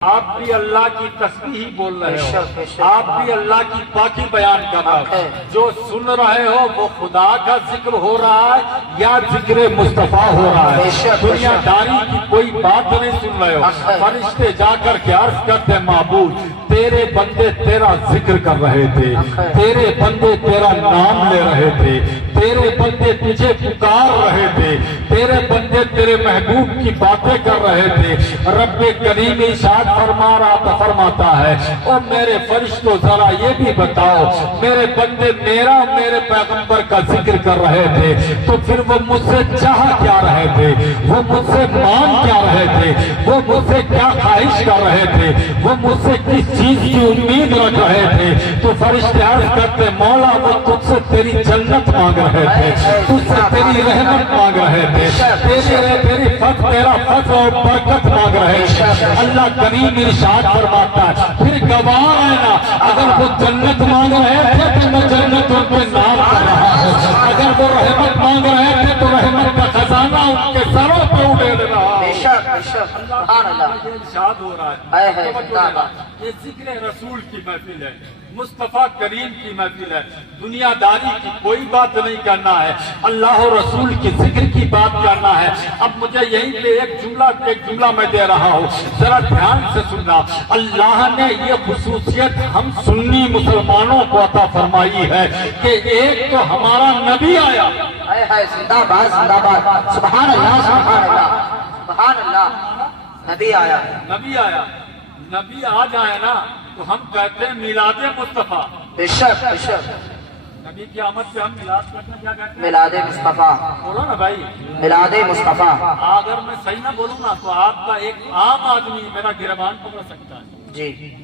آپ بھی اللہ کی تسبیح بول رہے ہو، آپ بھی اللہ کی پاکی بیان کر رہے ہو، جو سن رہے ہو وہ خدا کا ذکر ہو رہا ہے یا ذکر مصطفیٰ ہو رہا ہے؟ دنیا داری کی کوئی بات نہیں سن رہے ہو۔ فرشتے جا کر کے عرض کرتے معبود تیرے بندے تیرا ذکر کر رہے تھے، تیرے بندے تیرا نام لے رہے تھے، تیرے بندے تجھے پکار رہے تھے، تیرے بندے تیرے محبوب کی باتیں کر رہے تھے۔ رب کریم ارشاد فرماتا ہے او میرے فرشتوں ذرا یہ بھی بتاؤ میرے بندے میرا میرے پیغمبر کا ذکر کر رہے تھے تو پھر وہ مجھ سے چاہ کیا رہے تھے، وہ مجھ سے مان کیا رہے تھے، وہ مجھ سے کیا خواہش کر رہے تھے، وہ مجھ سے کس چیز کی امید رکھ رہے تھے؟ تو فرشتے عرض کرتے مولا وہ تجھ سے تیری جنت مانگ رہے تھے، تجھ سے تیری رحمت مانگ رہے تھے، تیری فتح تیرا فتح اور برکت مانگ رہے تھے۔ اللہ کریم ارشاد فرماتا ہے پھر گواہ ہے نا اگر وہ جنت مانگ رہے تھے تو میں جنت ان کے نام کر رہا ہوں، اگر وہ رحمت مانگ رہے تھے تو رحمت کا خزانہ ان کے سروں پہ اڑے رہا ہے۔ یہ ارشاد ہو رہا ہے یہ ذکر رسول کی محفل ہے، مصطفیٰ کریم کی محفل ہے، دنیا داری کی کوئی بات نہیں کرنا ہے، اللہ و رسول کی ذکر کی بات کرنا ہے۔ اب مجھے یہیں پہ ایک جملہ میں دے رہا ہوں، ذرا دھیان سے سننا۔ اللہ نے یہ خصوصیت ہم سنی مسلمانوں کو عطا فرمائی ہے کہ ایک تو ہمارا نبی آیا، زندہ باد زندہ باد، سبحان اللہ سبحان اللہ سبحان اللہ، نبی آیا، نبی آیا، نبی آ جائے نا تو ہم کہتے ہیں میلاد مصطفیٰ۔ بے شک بے شک، نبی کی آمد پہ ہم میلاد کرتے ہیں، کیا کہتے ہیں؟ میلاد مصطفیٰ، بولو نا بھائی، میلاد مصطفیٰ۔ اگر میں صحیح نہ بولوں نا تو آپ کا ایک عام آدمی میرا گریبان پکڑ سکتا ہے۔ جی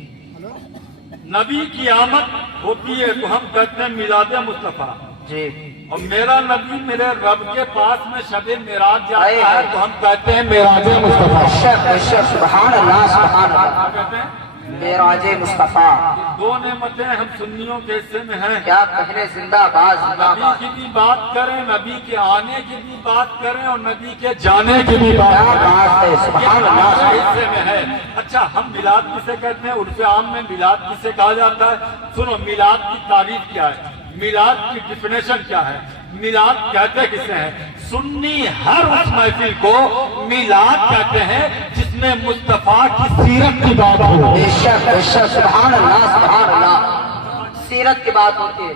نبی کی آمد ہوتی ہے تو ہم کہتے ہیں میلاد مصطفیٰ، جی، اور میرا نبی میرے رب کے پاس میں شب معراج جاتا ہے تو ہم کہتے ہیں معراج مصطفیٰ۔ بے شک بے شک، سبحان اللہ سبحان کیا اللہ، کہتے ہیں؟ معراج مصطفیٰ۔ دو نعمتیں ہم سنیوں کے حصے میں ہیں، کیا کہنے، زندہ باد زندہ نبی باد، کی بھی بات کریں، نبی کے آنے کی بھی بات کریں اور نبی کے جانے کی بھی بات کیا کریں، بات ہے، سبحان یہ اللہ ہمارے سبحان حصے میں ہے۔ اچھا ہم میلاد کسے کہتے ہیں؟ عرف عام میں میلاد کسے کہا جاتا ہے؟ سنو میلاد کی تعریف کیا ہے، میلاد کی ڈیفینیشن کیا ہے، میلاد کہتے کسے ہیں؟ سنی ہر اس محفل کو میلاد کہتے ہیں جس میں مصطفیٰ کی سیرت کی بات ہو۔ بے شک بے شک، سبحان اللہ سبحان اللہ، سیرت کی بات ہوتی ہے،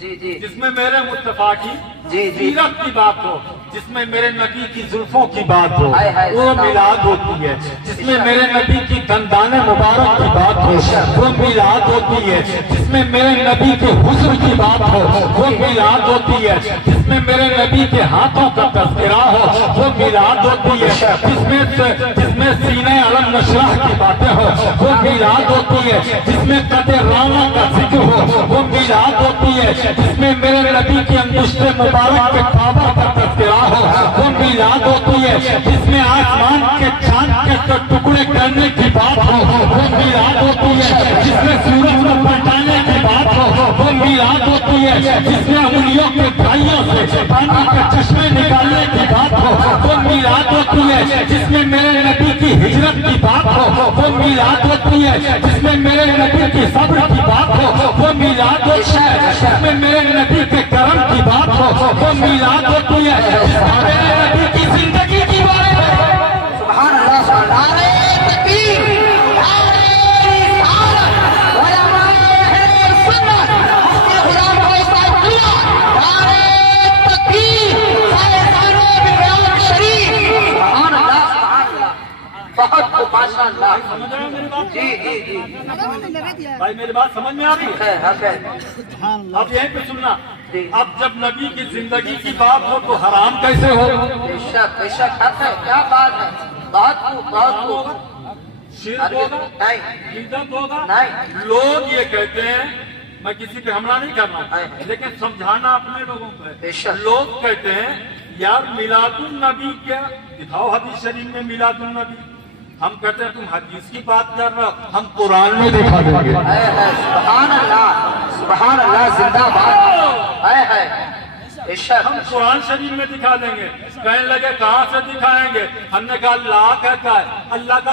جی جی جس میں میرے مصطفیٰ کی جی جی، سیرت کی بات ہو، جس میں میرے نبی کی زلفوں کی بات ہو، ہائے ہائے، وہ میلاد ہوتی ہے۔ جس میں میرے نبی کی دندان مبارک کی بات ہو وہ میلاد ہوتی ہے۔ جس میں میرے نبی کے حسن کی بات ہو وہ میلاد ہوتی ہے۔ جس میں میرے نبی کے ہاتھوں کا تذکرہ ہو وہ میلاد ہوتی ہے۔ جس میں سینہ علم نشرح کی باتیں ہو وہ میلاد ہوتی ہے۔ جس میں قد رانا کا ذکر ہو وہ میلاد ہوتی ہے۔ جس میں میرے نبی کی انگشت مبارک کے کعبہ کا تذکرہ ہو وہ میلاد ہوتی ہے۔ جس میں آسمان کے چاند کے ٹکڑے کرنے کی بات ہو وہ میلاد ہوتی ہے۔ جس میں سورج کو پلٹانے کی بات ہو وہ میلاد ہوتی ہے۔ جس میں انگلیوں کے گھائیوں سے پانی کے چشمے نکالنے کی بات ہو وہ میلاد ہوتی ہے۔ جس میں میرے نبی کی ہجرت کی بات ہو وہ میلاد ہوتی ہے۔ جس میں میرے نبی کی صبر کی بات ہو وہ میلاد ہوتی ہے۔ جس میں میرے نبی کے کرم کی بات ہو وہ میلاد ہوتی ہے۔ جس میں میرے نبی کی زندگی کی بات ہو سبحان اللہ سبحان اللہ، نعرہ تکبیر، نعرہ رسالت، علماء اہل سنت، مفتی غلام رضا صاحب اللہ، نعرہ تکبیر، فیضان بیان شریف، سبحان اللہ سبحان اللہ، بہت خوب ماشاء اللہ، سمجھ رہے ہو میری بات؟ جی جی جی، بھائی میری بات سمجھ میں آ رہی ہے؟ حق ہے، اب یہیں پہ سننا، جی، اب جب نبی کی زندگی کی بات ہو تو حرام کیسے ہو؟ بے شک بے شک، حق ہے، کیا بات ہے، بہت خوب بہت خوب، شرک ہوگا، نہیں بدعت ہوگا۔ نہیں، لوگ یہ کہتے ہیں، میں کسی پہ حملہ نہیں کر رہا ہوں لیکن سمجھانا اپنے لوگوں کو بے ہے، شک، لوگ کہتے ہیں یار میلاد النبی کیا، دکھاؤ حدیث شریف میں میلاد النبی، ہم کہتے ہیں تم حدیث کی بات کر رہے ہو، ہم قرآن میں دکھا دیں گے۔ سبحان اللہ سبحان اللہ، زندہ باد، ہے بے شک، ہم قرآن شریف میں دکھا دیں گے۔ کہنے لگے کہاں سے دکھائیں گے؟ ہم نے کہا اللہ کہتا ہے، اللہ کا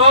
2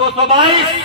222,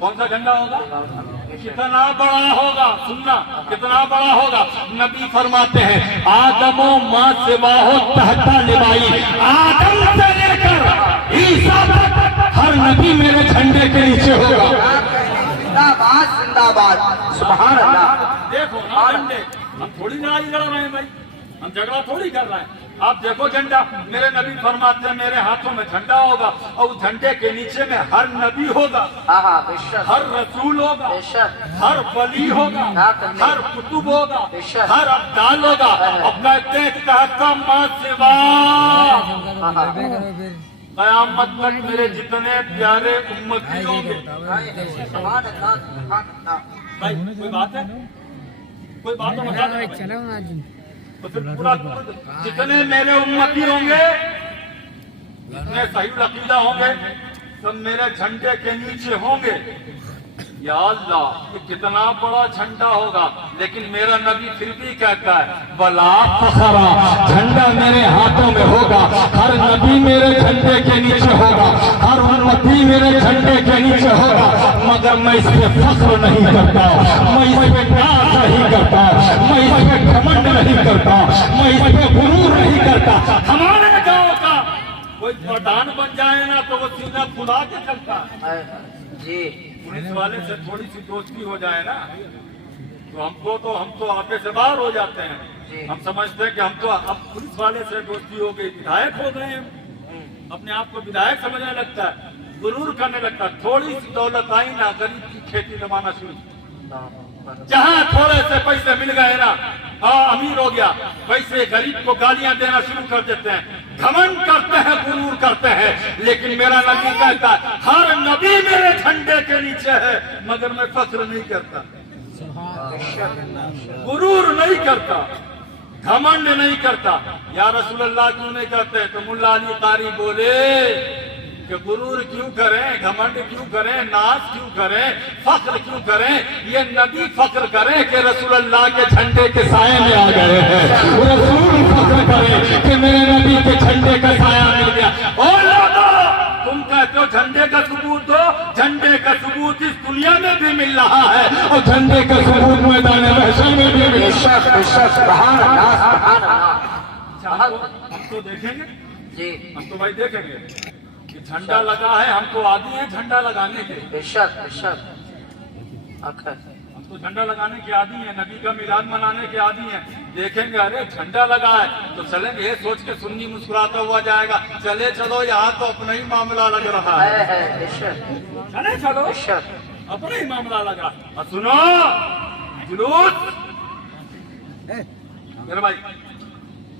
کون سا جھنڈا ہوگا؟ کتنا بڑا ہوگا، سننا کتنا بڑا ہوگا. نبی فرماتے ہیں آدم و ماں سے واہو تحتا لوائی، آدم سے لے کر عیسیٰ تک ہر نبی میرے جھنڈے کے نیچے ہوگا. زندہ باد زندہ باد. سبحان اللہ. دیکھو نا جھنڈے، ہم تھوڑی لڑائی لڑ رہے ہیں بھائی، ہم جھگڑا تھوڑی کر رہے ہیں. آپ دیکھو جھنڈا، میرے نبی فرماتے ہیں میرے ہاتھوں میں جھنڈا ہوگا اور اس جھنڈے کے نیچے میں ہر نبی ہوگا، ہاں بے شک ہر رسول ہوگا، بے شک. ہر ولی ہوگا، ہر کتب ہوگا، ہر ابدال ہوگا. اور کہتے ہیں کہتا ماں سوا قیامت تک میرے جتنے پیارے امتی ہوں گے. سبحان اللہ سبحان اللہ. بھائی کوئی بات ہے؟ کوئی بات تو بتا دیں. تو پھر پورا جتنے میرے امتی ہوں گے، جتنے صحیح العقیدہ ہوں گے، سب میرے جھنڈے کے نیچے ہوں گے. یا اللہ یہ کتنا بڑا جھنڈا ہوگا. لیکن میرا نبی پھر بھی کہتا ہے بلا فخرا، جھنڈا میرے ہاتھوں میں ہوگا، ہر نبی میرے جھنڈے کے نیچے ہوگا، ہر امتی میرے جھنڈے کے نیچے ہوگا، مگر میں اس پہ فخر نہیں کرتا، میں اس پہ ناز نہیں کرتا، میں اس پہ گھمنڈ نہیں کرتا، میں اس پہ غرور نہیں کرتا. ہمارے گاؤں کا کوئی پردھان بن جائے نا تو وہ سیدھا کھلا کے چلتا ہے. جی پولیس والے سے تھوڑی سی دوستی ہو جائے نا تو ہم تو آگے سے باہر ہو جاتے ہیں. ہم سمجھتے ہیں کہ ہم تو اب پولیس والے سے دوستی ہو گئی، ودھائک ہو گئے ہیں، اپنے آپ کو ودھائک سمجھنے لگتا ہے، غرور کرنے لگتا ہے. تھوڑی سی دولت آئی نا، غریب کی کھیتی لمانا شروع، جہاں تھوڑے سے پیسے مل گئے نا، امیر ہو گیا، پیسے غریب کو گالیاں دینا شروع کر دیتے ہیں، گھمنڈ کرتے ہیں، غرور کرتے ہیں. لیکن میرا نبی کہتا ہے ہر نبی میرے جھنڈے کے نیچے ہے، مگر میں فخر نہیں کرتا، غرور نہیں کرتا، گھمنڈ نہیں کرتا. یا رسول اللہ کیوں نہیں کرتے؟ تو ملا علی قاری بولے کہ غرور کیوں کریں، گھمنڈ کیوں کریں، ناز کیوں کریں، فخر کیوں کریں؟ یہ نبی فخر کریں کہ رسول اللہ کے جھنڈے کے سائے میں آ گئے ہیں. رسول فخر کریں کہ میرے نبی کے جھنڈے کا سایہ مل گیا. اور لوگوں تم کہتے ہو جھنڈے کا ثبوت دو، جھنڈے کا ثبوت اس دنیا میں بھی مل رہا ہے اور جھنڈے کا ثبوت میدان محشر میں بھی مل رہا ہے. بے شک سبحان اللہ سبحان اللہ. ہم تو دیکھیں گے، جی ہم تو بھائی دیکھیں گے کہ جھنڈا لگا ہے، ہم تو عادی ہیں جھنڈا لگانے کے. بے شک بے شک. ہم تو جھنڈا لگانے کے عادی ہیں، نبی کا میلاد منانے کے عادی ہیں. دیکھیں گے ارے جھنڈا لگا ہے تو چلیں گے، یہ سوچ کے سنی مسکراتا ہوا جائے گا چلے چلو یہاں تو اپنا ہی معاملہ لگ رہا ہے، بے شک چلے چلو بے شک. اپنا ہی معاملہ لگ رہا. اور سنو جلوس میرے بھائی،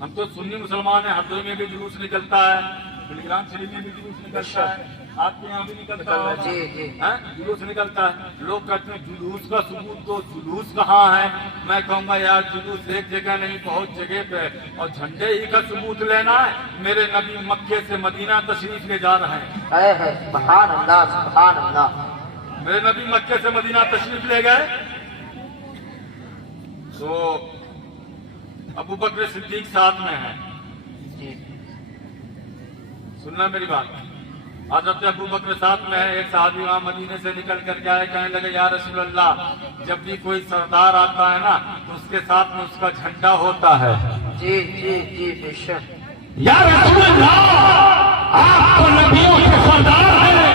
ہم تو سنی مسلمان ہیں، ہردوئی میں بھی جلوس نکلتا ہے، گلگرام شریف میں بھی جلوس نکلتا ہے، آپ کے یہاں بھی نکلتا ہے. جی جی جلوس نکلتا ہے. لوگ کہتے ہیں جلوس کا ثبوت دو، جلوس کہاں ہے؟ میں کہوں گا یار جلوس ایک جگہ نہیں، بہت جگہ پہ ہے، اور جھنڈے ہی کا ثبوت لینا ہے. میرے نبی مکے سے مدینہ تشریف لے جا رہے ہیں. سبحان اللہ سبحان اللہ. میرے نبی مکے سے مدینہ تشریف لے گئے تو ابو بکر صدیق ساتھ میں ہے. سننا میری بات، حضرت ابو بکر ساتھ میں ہے. ایک صحابی وہاں مدینے سے نکل کر کے آئے، کہنے لگے یا رسول اللہ جب بھی کوئی سردار آتا ہے نا تو اس کے ساتھ میں اس کا جھنڈا ہوتا ہے. جی جی جی بے شک. یا رسول اللہ آپ تو نبیوں کے سردار ہیں،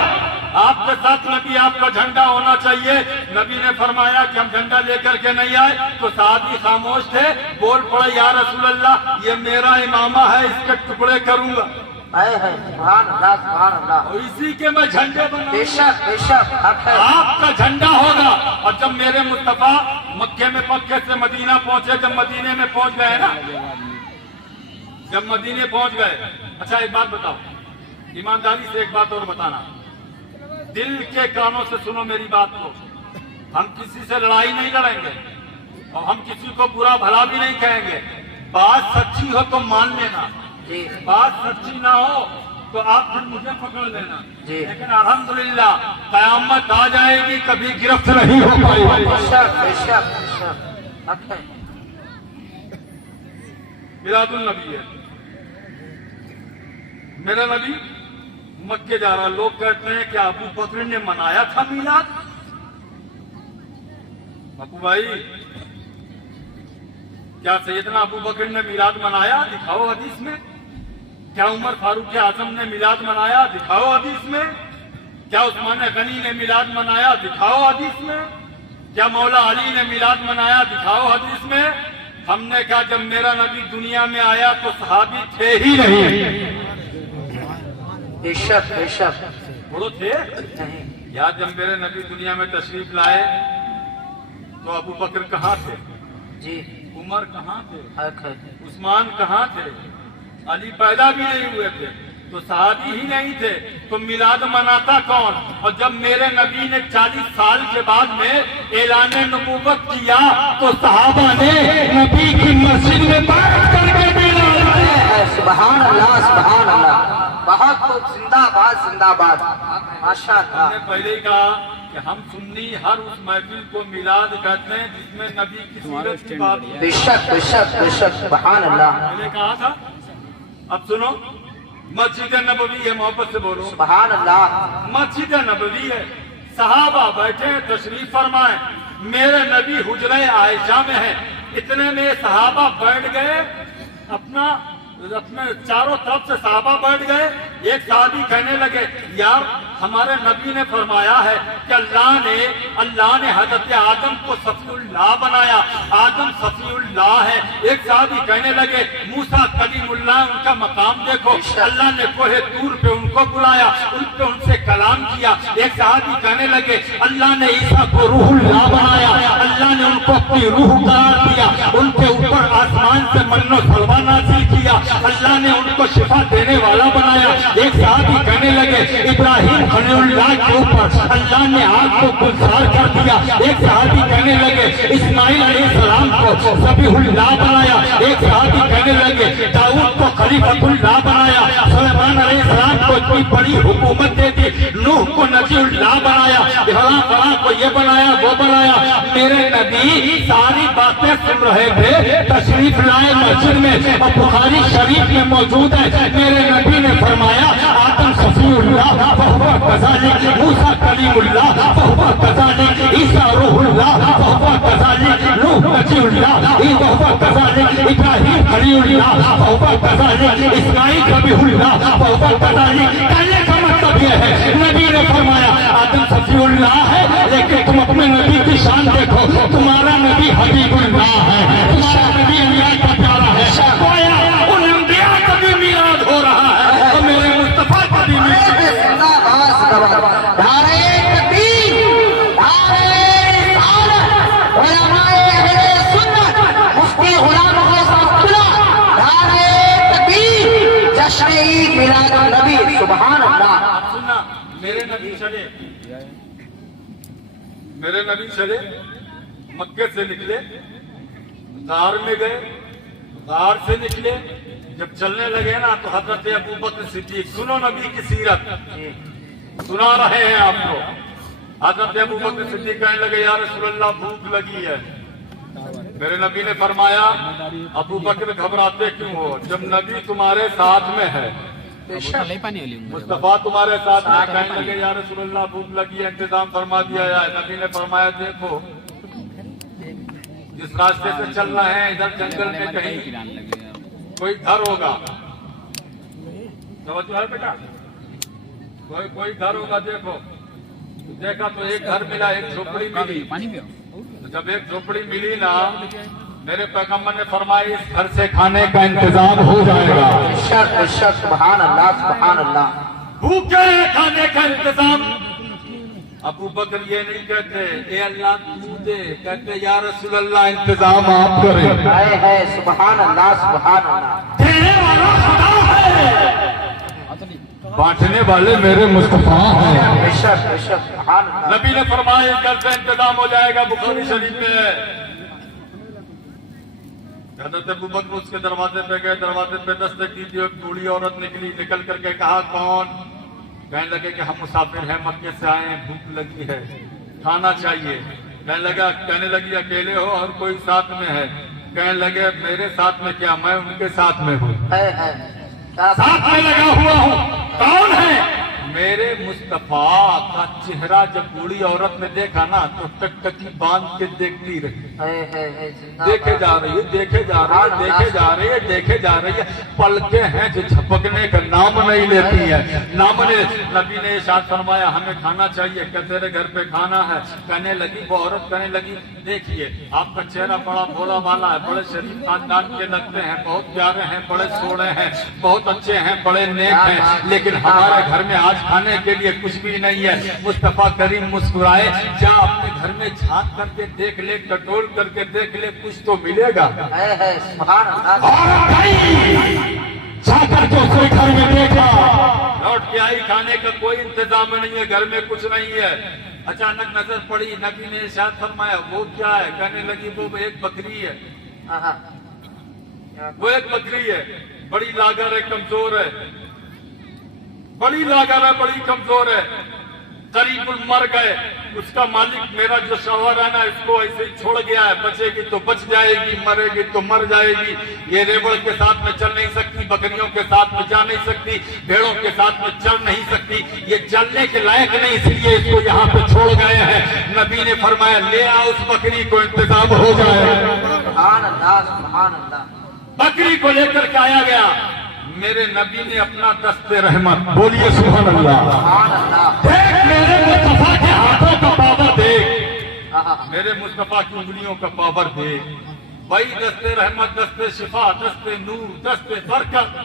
آپ کے ساتھ نبی آپ کا جھنڈا ہونا چاہیے. نبی نے فرمایا کہ ہم جھنڈا لے کر کے نہیں آئے تو صحابی خاموش تھے. بول پڑے یا رسول اللہ یہ میرا امامہ ہے، اس کے ٹکڑے کروں گا، سبحان اللہ سبحان اللہ. اور اسی کے میں جھنڈے بناؤں بے گا. شک بے شک. آپ کا جھنڈا ہوگا. اور جب میرے مصطفیٰ مکے میں مکے سے مدینہ پہنچے، جب مدینے میں پہنچ گئے نا، جب مدینے پہنچ گئے، اچھا ایک بات بتاؤ، ایمانداری سے ایک بات اور بتانا، دل کے کانوں سے سنو میری بات کو. ہم کسی سے لڑائی نہیں لڑیں گے اور ہم کسی کو برا بھلا بھی نہیں کہیں گے. بات سچی ہو تو مان لینا، بات سچی نہ ہو تو آپ پھر مجھے پکڑ لینا. لیکن الحمدللہ قیامت آ جائے گی، کبھی گرفت نہیں ہو پائے گی. بے شک بے شک بے شک. میلاد النبی ہے. میرا نبی مکے جا رہا. لوگ کہتے ہیں کہ ابو بکر نے منایا تھا میلاد. ابو بھائی کیا سیدنا ابو بکر نے میلاد منایا؟ دکھاؤ حدیث میں. کیا عمر فاروق اعظم نے میلاد منایا؟ دکھاؤ حدیث میں. کیا عثمان غنی نے میلاد منایا؟ دکھاؤ حدیث میں. کیا مولا علی نے میلاد منایا؟ دکھاؤ حدیث میں. ہم نے کہا جب میرا نبی دنیا میں آیا تو صحابی تھے ہی نہیں. بے شک بے شک وہ تھے یا جب میرے نبی دنیا میں تشریف لائے تو ابو بکر کہاں تھے؟ جی عمر کہاں تھے؟ حق ہے. عثمان کہاں تھے؟ علی پیدا بھی نہیں ہوئے تھے تو صحابی ہی نہیں تھے. تو میلاد مناتا کون؟ اور جب میرے نبی نے 40 سال کے بعد میں اعلان نبوت کیا تو صحابہ نے نبی کی مسجد میں بیٹھ کر کے میلاد منایا. سبحان اللہ سبحان اللہ. بہت خوب. زندہ باد زندہ باد. ماشاء ہم نے اللہ. پہلے ہی کہا کہ ہم سنی ہر اس محفل کو میلاد کہتے ہیں جس میں نبی کی سیرت کی بات ہے. بے شک بے شک بے شک. سبحان اللہ. پہلے کہا تھا. اب سنو مسجد نبوی ہے. محبت سے بولو. سبحان اللہ. مسجد نبوی ہے. صحابہ بیٹھے تشریف فرمائے. میرے نبی حجرہ عائشہ میں ہے. اتنے میں صحابہ بیٹھ گئے. اپنے چاروں طرف سے صحابہ بیٹھ گئے. ایک صحابی کہنے لگے یار ہمارے نبی نے فرمایا ہے کہ اللہ نے حضرت آدم کو صفی اللہ بنایا. آدم صفی اللہ ہے. ایک صحابی کہنے لگے موسیٰ کلیم اللہ ان کا مقام دیکھو. اللہ نے کوہ طور پہ ان کو بلایا. ان سے کلام کیا. ایک صحابی کہنے لگے اللہ نے عیسیٰ کو روح اللہ بنایا. اللہ نے ان کو اپنی روح قرار دیا. ان کے اوپر آسمان سے من و سلوہ نازل کیا. اللہ نے ان کو شفا دینے والا بنایا. ایک صحابی کہنے لگے ابراہیم خلیل اللہ کے اوپر اللہ نے آگ کو گلزار کر دیا. ایک صحابی کہنے لگے اسماعیل علیہ السلام کو ذبیح اللہ بنایا. ایک صحابی کہنے لگے داؤد کو خلیفۃ اللہ بنایا. سلیمان علیہ السلام کو اتنی بڑی حکومت دے دی. نوح کو نبی اللہ بنایا. فلاں کو یہ بنایا وہ بنایا. میرے نبی ساری باتیں سن رہے تھے. تشریف لائے مسجد میں اور بخاری شریف میں موجود ہے. میرے نبی نے فرمایا آدم صفی اللہ فہو کذالک. موسیٰ کلیم اللہ فہو کذالک. عیسیٰ روح اللہ فہو کذالک. نوح نبی اللہ فہو کذالک. ابراہیم خلیل اللہ فہو کذالک. اسماعیل ذبیح اللہ فہو کذالک. کہنے کا مطلب یہ ہے نبی نے فرمایا آدم صفی اللہ ہے لیکن تم اپنے نبی کی شان دیکھو. تمہارا نبی حبیب اللہ ہے. تمہارا نبی اللہ کا پیارا ہے. ان انبیاء کا بھی میلاد ہو رہا ہے اور میرے مصطفیٰ کا بھی میلاد. زندہ باد زندہ باد. نعرہ تکبیر نعرہ رسالت. علماء اہل سنت مفتی غلام غوث اللہ. نعرہ تکبیر. جشن عید میلاد النبی. سبحان اللہ. سننا میرے نبی چلے مکے سے نکلے. غار میں گئے. غار سے نکلے. جب چلنے لگے نا تو حضرت ابو بکر صدیق. سنو نبی کی سیرت سنا رہے ہیں آپ کو. حضرت ابو بکر صدیق کہنے لگے یا رسول اللہ بھوک لگی ہے. میرے نبی نے فرمایا ابو بکر گھبراتے کیوں ہو جب نبی تمہارے ساتھ میں ہے. مصطفیٰ تمہارے ساتھ میں. کہنے لگے یا رسول اللہ بھوک لگی ہے انتظام فرما دیا جائے. نبی نے فرمایا دیکھو جس راستے سے چل رہے ہیں ادھر جنگل میں کہیں کوئی گھر ہوگا. توجہ ہے بیٹا. کوئی گھر ہوگا. دیکھا تو ایک گھر ملا. ایک جھوپڑی ملی. جب ایک جھوپڑی ملی نا میرے پیغمبر نے فرمایا اس گھر سے کھانے کا انتظام ہو جائے گا. سبحان اللہ سبحان اللہ. بھوکے کھانے کا انتظام. ابو بکر یہ نہیں کہتے اے اللہ تو دے. کہتے یا رسول اللہ انتظام آپ کریں. ہے سبحان اللہ سبحان اللہ. دینے والا خدا ہے. بانٹنے والے میرے مصطفیٰ ہیں. بے شک بے شک. سبحان اللہ. نبی نے فرمایا اس گھر سے انتظام ہو جائے گا. بخاری شریف میں ہے. حضرت ابو بکر اس کے دروازے پہ گئے. دروازے پہ دستک دی تھی. ایک بوڑھی عورت نکلی. نکل کر کے کہا کون؟ کہنے لگے کہ ہم مسافر ہیں مکے سے آئے ہیں. بھوک لگی ہے کھانا چاہیے. کہنے لگی اکیلے ہو اور کوئی ساتھ میں ہے؟ کہنے لگے میرے ساتھ میں کیا میں ان کے ساتھ میں ہوں. ساتھ میں لگا ہوا ہوں. کون ہے؟ میرے مصطفیٰ کا چہرہ جب بوڑھی عورت نے دیکھا نا تو ٹکٹکی باندھ کے دیکھتی رہی، دیکھے جا رہی ہے، دیکھے جا رہی ہے، دیکھے جا رہی ہے، دیکھے جا رہی ہے، پلکیں ہیں جو جھپکنے کا نام نہیں لیتی ہے، نام نے نبی نے ارشاد فرمایا ہمیں کھانا چاہیے، کہ تیرے گھر پہ کھانا ہے؟ کہنے لگی وہ عورت، کہنے لگی دیکھیے آپ کا چہرہ بڑا بھولا بھالا ہے، بڑے شریف خاندان کے لگتے ہیں، بہت پیارے ہیں، بڑے سوڑے ہیں، بہت اچھے ہیں، بڑے نیک ہیں، لیکن ہمارے گھر میں آج کھانے کے لیے کچھ بھی نہیں ہے۔ مصطفیٰ کریم مسکرائے، جا اپنے گھر میں جھانک کر کے دیکھ لے، ٹٹول کر کے دیکھ لے، کچھ تو ملے گا۔ سبحان اللہ، جا کر کے اس کے گھر میں دیکھا، لوٹ کے آئی، کھانے کا کوئی انتظام نہیں ہے، گھر میں کچھ نہیں ہے۔ اچانک نظر پڑی، نبی نے ارشاد فرمایا وہ کیا ہے؟ کہنے لگی وہ ایک بکری ہے، وہ ایک بکری ہے، بڑی لاغر ہے، کمزور ہے، بڑی لاغر ہے، بڑی کمزور ہے، قریب المر گئے، اس کا مالک میرا جو شوہر ہے نا اس کو ایسے ہی چھوڑ گیا ہے، بچے گی تو بچ جائے گی، مرے گی تو مر جائے گی، یہ ریوڑ کے ساتھ میں چل نہیں سکتی، بکریوں کے ساتھ میں جا نہیں سکتی، بھیڑوں کے ساتھ میں چل نہیں سکتی، یہ چلنے کے لائق نہیں، اس لیے اس کو یہاں پہ چھوڑ گئے ہیں۔ نبی نے فرمایا لے آؤ اس بکری کو، انتظام ہو جائے۔ سبحان اللہ، سبحان اللہ، بکری کو لے کر کے آیا گیا، میرے نبی نے اپنا دست رحمت، بولیے سبحان اللہ، سبحان اللہ، دیکھ میرے مصطفیٰ کے ہاتھوں کا پاور دیکھ، میرے مصطفیٰ کی انگلیوں کا پاور دیکھ، بھائی دست رحمت، دست شفا، دست نور، دست برکت،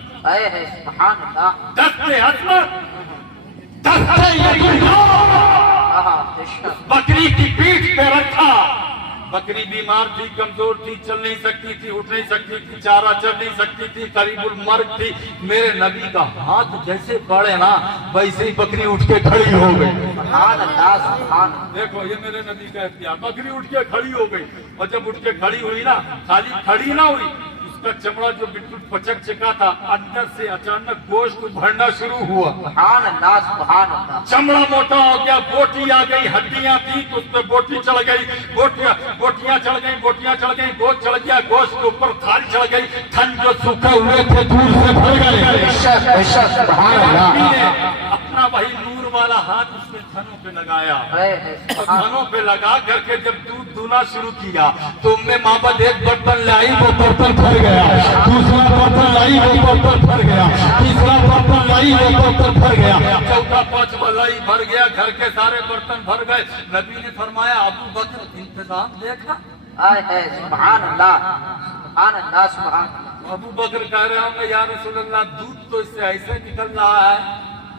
سبحان اللہ، دست عظمت، دست بکری کی پیٹھ پہ رکھا۔ بکری بیمار تھی، کمزور تھی، چل نہیں سکتی تھی، اٹھ نہیں سکتی تھی، چارہ چل نہیں سکتی تھی، قریب المرگ تھی، میرے نبی کا ہاتھ جیسے پڑے نا ویسے ہی بکری اٹھ کے کھڑی ہو گئی۔ سبحان اللہ، سبحان اللہ، دیکھو یہ میرے نبی کا اختیار، بکری اٹھ کے کھڑی ہو گئی، اور جب اٹھ کے کھڑی ہوئی نا، خالی کھڑی نہ ہوئی، اس کا چمڑا جو بالکل پچک چکا تھا اندر سے اچانک گوشت بڑھنا شروع ہوا، سبحان اللہ، سبحان اللہ، چمڑا موٹا ہو گیا، بوٹی آ گئی، ہڈیاں تھی تو اس پہ بوٹی چڑھ گئی، بوٹیاں چڑھ گئی، بوٹیاں چڑھ گئی، گوشت چڑھ گیا، گوشت کے اوپر کھال چڑھ گئی، تھن جو سوکھے ہوئے تھے دور سے بھر گئے۔ سبحان نبی نے اللہ، اپنا وہی نور والا ہاتھ اس کے تھنوں پہ لگایا، اور سبحان تھنوں پہ لگا کر کے جب دودھ دونا شروع کیا تو ام معبد ایک برتن لائی، وہ برتن بھر گیا، دوسرا برتن لائی، وہ برتن بھر گیا، تیسرا برتن لائی، وہ برتن بھر گیا، چوتھا پانچواں لائی، بھر گیا، گھر کے سارے برتن بھر گئے۔ نبی نے فرمایا ابو بکر انتظام دیکھا؟ سبحان اللہ، سبحان اللہ، سبحان اللہ، ابو بکر کہہ رہے ہوں گے یا رسول اللہ دودھ تو اس سے ایسے نکل رہا ہے،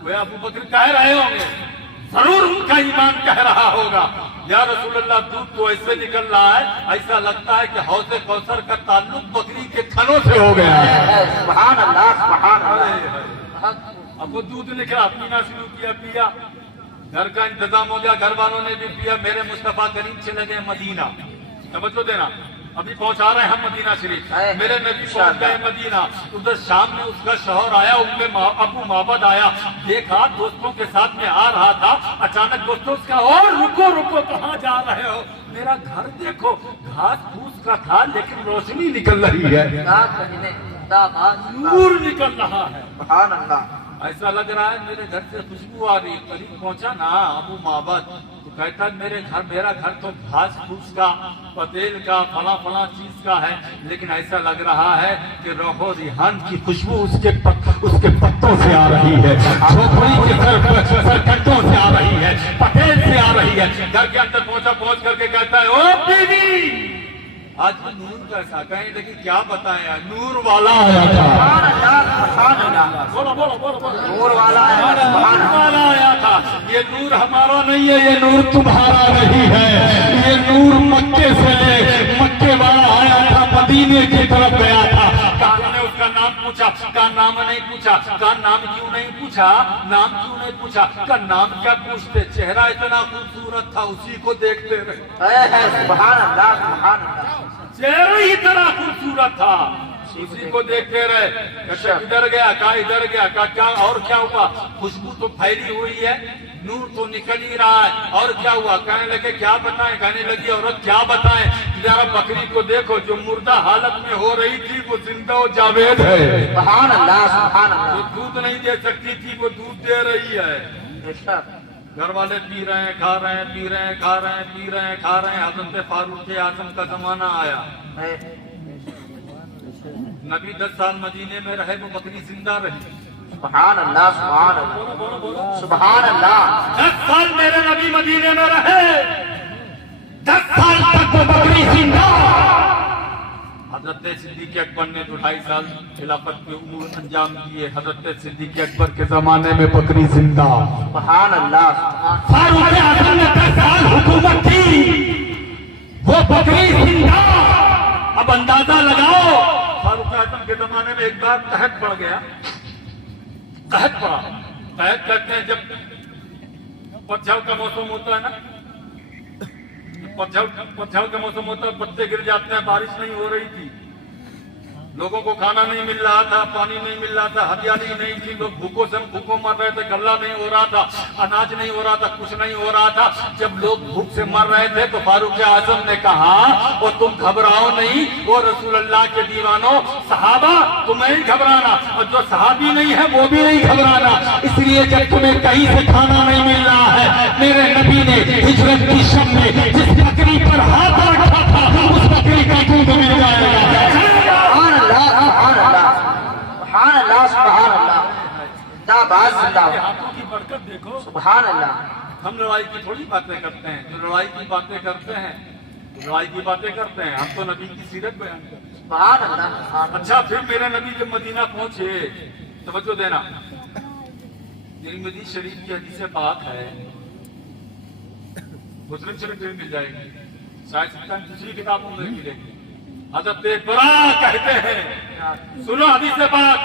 وہ ابو بکر کہہ رہے ہوں گے، ضرور ان کا ایمان کہہ رہا ہوگا یا رسول اللہ دودھ تو ایسے نکل رہا ہے ایسا لگتا ہے کہ حوض کوثر کا تعلق بکری کے تھنوں سے ہو گیا ہے۔ سبحان اللہ، سبحان اللہ، اب وہ دودھ نکلا، پینا شروع کیا، پیا، گھر کا انتظام ہو گیا، گھر والوں نے بھی پیا، میرے مصطفیٰ کریم چلے گئے مدینہ، توجہ دینا، ابھی پہنچا رہے ہیں ہم مدینہ شریف، میرے نبی پہنچ گئے مدینہ، ادھر شام میں اس کا شوہر آیا، ابو معبد آیا، دیکھا دوستوں کے ساتھ میں آ رہا تھا، اچانک دوستوں اس کا اور رکو رکو کہاں جا رہے ہو، میرا گھر دیکھو، گھاس پھوس کا تھا لیکن روشنی نکل رہی ہے، نور نکل رہا ہے، سبحان اللہ، ایسا لگ رہا ہے میرے گھر سے خوشبو آ رہی، قریب پہنچا نا ابو معبد تو کہتا ہے میرا گھر تو گھاس پھوس کا، پتیل کا، فلاں فلاں چیز کا ہے، لیکن ایسا لگ رہا ہے کہ روح و ریحان کی خوشبو اس کے پتوں سے آ رہی ہے، جھوپڑی کے سرکنڈوں سے آ رہی ہے، پتیل سے آ رہی ہے۔ گھر کے اندر پہنچ کر کے کہتا ہے او بیوی آج وہ نور کیسا، کہیں لیکن کیا بتایا، نور والا آیا تھا، سبحان اللہ، سبحان اللہ، بولو نور والا ہے، سبحان نور اللہ، والا آیا تھا، یہ نور ہمارا نہیں ہے، یہ نور تمہارا نہیں ہے، یہ نور مکے سے لے، مکے والا آیا تھا، مدینے کی طرف گیا تھا، کہا نے اس کا نام پوچھا، کہا نام نہیں پوچھا، کہا نام کیوں نہیں پوچھا، نام کیوں نہیں پوچھا، کہا نام کیا پوچھتے، چہرہ اتنا خوبصورت تھا اسی کو دیکھتے رہے، سبحان اللہ، سبحان اللہ، چہرہ ہی اتنا خوبصورت تھا اسی کو دیکھتے رہے، کہتے ادھر گیا، کہا ادھر گیا، کہا کیا اور کیا ہوا، خوشبو تو پھیلی ہوئی ہے، نور تو نکل ہی رہا ہے، اور کیا ہوا، کہنے لگے کیا بتائیں، کہنے لگی عورت کیا بتائیں، ذرا بکری کو دیکھو جو مردہ حالت میں ہو رہی تھی وہ زندہ و جاوید ہے، سبحان اللہ، سبحان اللہ، جو دودھ نہیں دے سکتی تھی وہ دودھ دے رہی ہے، گھر والے پی رہے ہیں کھا رہے ہیں پی رہے ہیں کھا رہے ہیں پی رہے ہیں کھا رہے ہیں. حضرت فاروق اعظم کا زمانہ آیا. نبی 10 سال مدینے میں رہے, وہ بکری زندہ رہی. سبحان اللہ سبحان اللہ سبحان اللہ. 10 سال میرے نبی مدینے میں رہے, 10 سال تک وہ بکری زندہ. حضرت صدیق اکبر نے 2.5 سال خلافت کے امور انجام دیے. حضرت صدیق اکبر کے زمانے میں بکری زندہ. سبحان اللہ. فاروق اعظم نے 10 سال حکومت کی, وہ بکری زندہ. اب اندازہ لگاؤ, فاروق اعظم کے زمانے میں ایک بار قحط پڑ گیا. قحط پڑا, قحط کہتے ہیں جب پتجھڑ کا موسم ہوتا ہے نا, پتجھڑ کا موسم ہوتا ہے, پتے گر جاتے ہیں, بارش نہیں ہو رہی تھی, لوگوں کو کھانا نہیں مل رہا تھا, پانی نہیں مل رہا تھا, ہریالی نہیں تھی, لوگ بھوکوں مر رہے تھے, غلہ نہیں ہو رہا تھا, اناج نہیں ہو رہا تھا, کچھ نہیں ہو رہا تھا. جب لوگ بھوک سے مر رہے تھے تو فاروق اعظم نے کہا, اور تم گھبراؤ نہیں, وہ رسول اللہ کے دیوانوں صحابہ تمہیں ہی گھبرانا, اور جو صحابی نہیں ہے وہ بھی نہیں گھبرانا. اس لیے جب تمہیں کہیں سے کھانا نہیں مل رہا ہے, میرے نبی نے ہجرت کی شب میں جس بکری پر ہاتھ رکھا تھا اس بکری کا دودھ مل جائے گا. سبحان اللہ سبحان اللہ. زندہ باد زندہ باد. ہاتھوں کی برکت دیکھو. سبحان اللہ. ہم لڑائی کی تھوڑی باتیں کرتے ہیں, جو لڑائی کی باتیں کرتے ہیں لڑائی کی باتیں کرتے ہیں, ہم تو نبی کی سیرت بیان کرتے ہیں. سبحان اللہ. اچھا, پھر میرے نبی جب مدینہ پہنچے, توجہ دینا, ترمذی شریف کی حدیث پاک ہے, مسلم شریف میں مل جائے گی, شاید دوسری کتابوں میں ملے گی. حضرت برا کہتے ہیں, سنو حدیث پاک,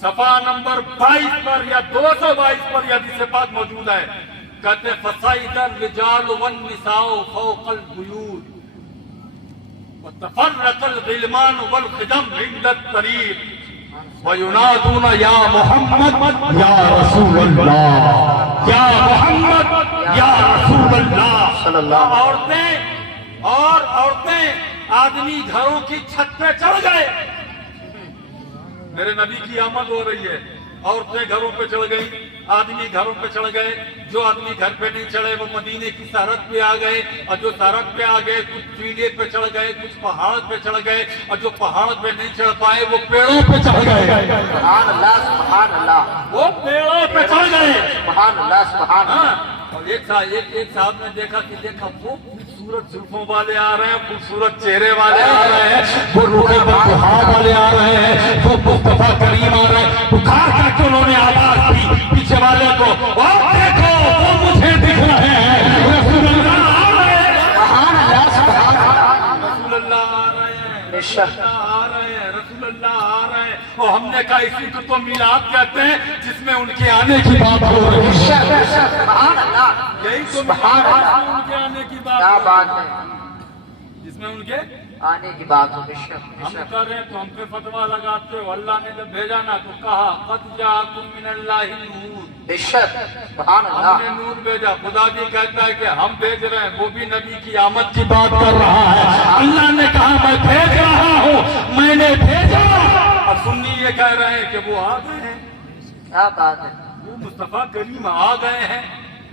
صفحہ نمبر 22 پر یا 222 پر یہ حدیث پاک موجود ہے. کہتے فصعد الرجال والنساء فوق البیوت وتفرق الغلمان والخدم عند الطريق وينادون یا محمد یا رسول اللہ, یا محمد یا رسول اللہ صلی اللہ. عورتیں آدمی گھروں کی چھت پہ چڑھ گئے. میرے نبی کی آمد ہو رہی ہے, عورتیں گھروں پہ چڑھ گئی, آدمی گھروں پہ چڑھ گئے. جو آدمی گھر پہ نہیں چڑھے وہ مدینے کی سرحد پہ آ گئے, اور جو سرحد پہ آ گئے کچھ ٹیلے پہ چڑھ گئے, کچھ پہاڑ پہ چڑھ گئے, اور جو پہاڑ پہ نہیں چڑھ پائے وہ پیڑوں پہ چڑھ گئے. سبحان اللہ سبحان اللہ. وہ پیڑوں پہ چڑھ گئے. سبحان اللہ سبحان اللہ. اور ایک صاحب نے دیکھا وہ خوبصورت زلفوں والے آ رہے ہیں, خوبصورت چہرے والے آ رہے ہیں, وہ روحے بہار والے آ رہے ہیں, وہ مصطفیٰ کریم آ رہے ہیں. پکار کر کے انہوں نے آواز دی پیچھے والے کو, اور دیکھو وہ مجھے دکھ رہے ہیں, رسول اللہ آ رہے ہیں. سبحان اللہ سبحان اللہ. رسول اللہ آ رہے ہیں, بے شک. آ رہے ہیں, رسول اللہ آ رہے ہیں. اور ہم نے کہا اسی کو تو میلاد کہتے ہیں جس میں ان کے آنے کی بات ہو رہی ہے. سبحان اللہ. یہی تو سبحان میلاد اللہ. ہے, ان کے آنے کی کیا بات بات ہے, جس میں ان کے آنے کی بات ہو. بے شک بے ہم شک. کر رہے ہیں تو ہم پہ فتوا لگاتے ہو. اللہ نے جب بھیجا نا تو کہا قد جاءکم من اللہ نور, بے شک. سبحان ہم اللہ. نے نور بھیجا. خدا بھی کہتا ہے کہ ہم بھیج رہے ہیں, وہ بھی نبی کی آمد کی بات کر رہا ہے. اللہ نے کہا میں بھیج رہا ہوں, میں نے بھیجا. اور سنی یہ کہہ رہے ہیں کہ وہ آ گئے ہیں, کیا بات ہے. وہ مصطفیٰ کریم آ گئے ہیں.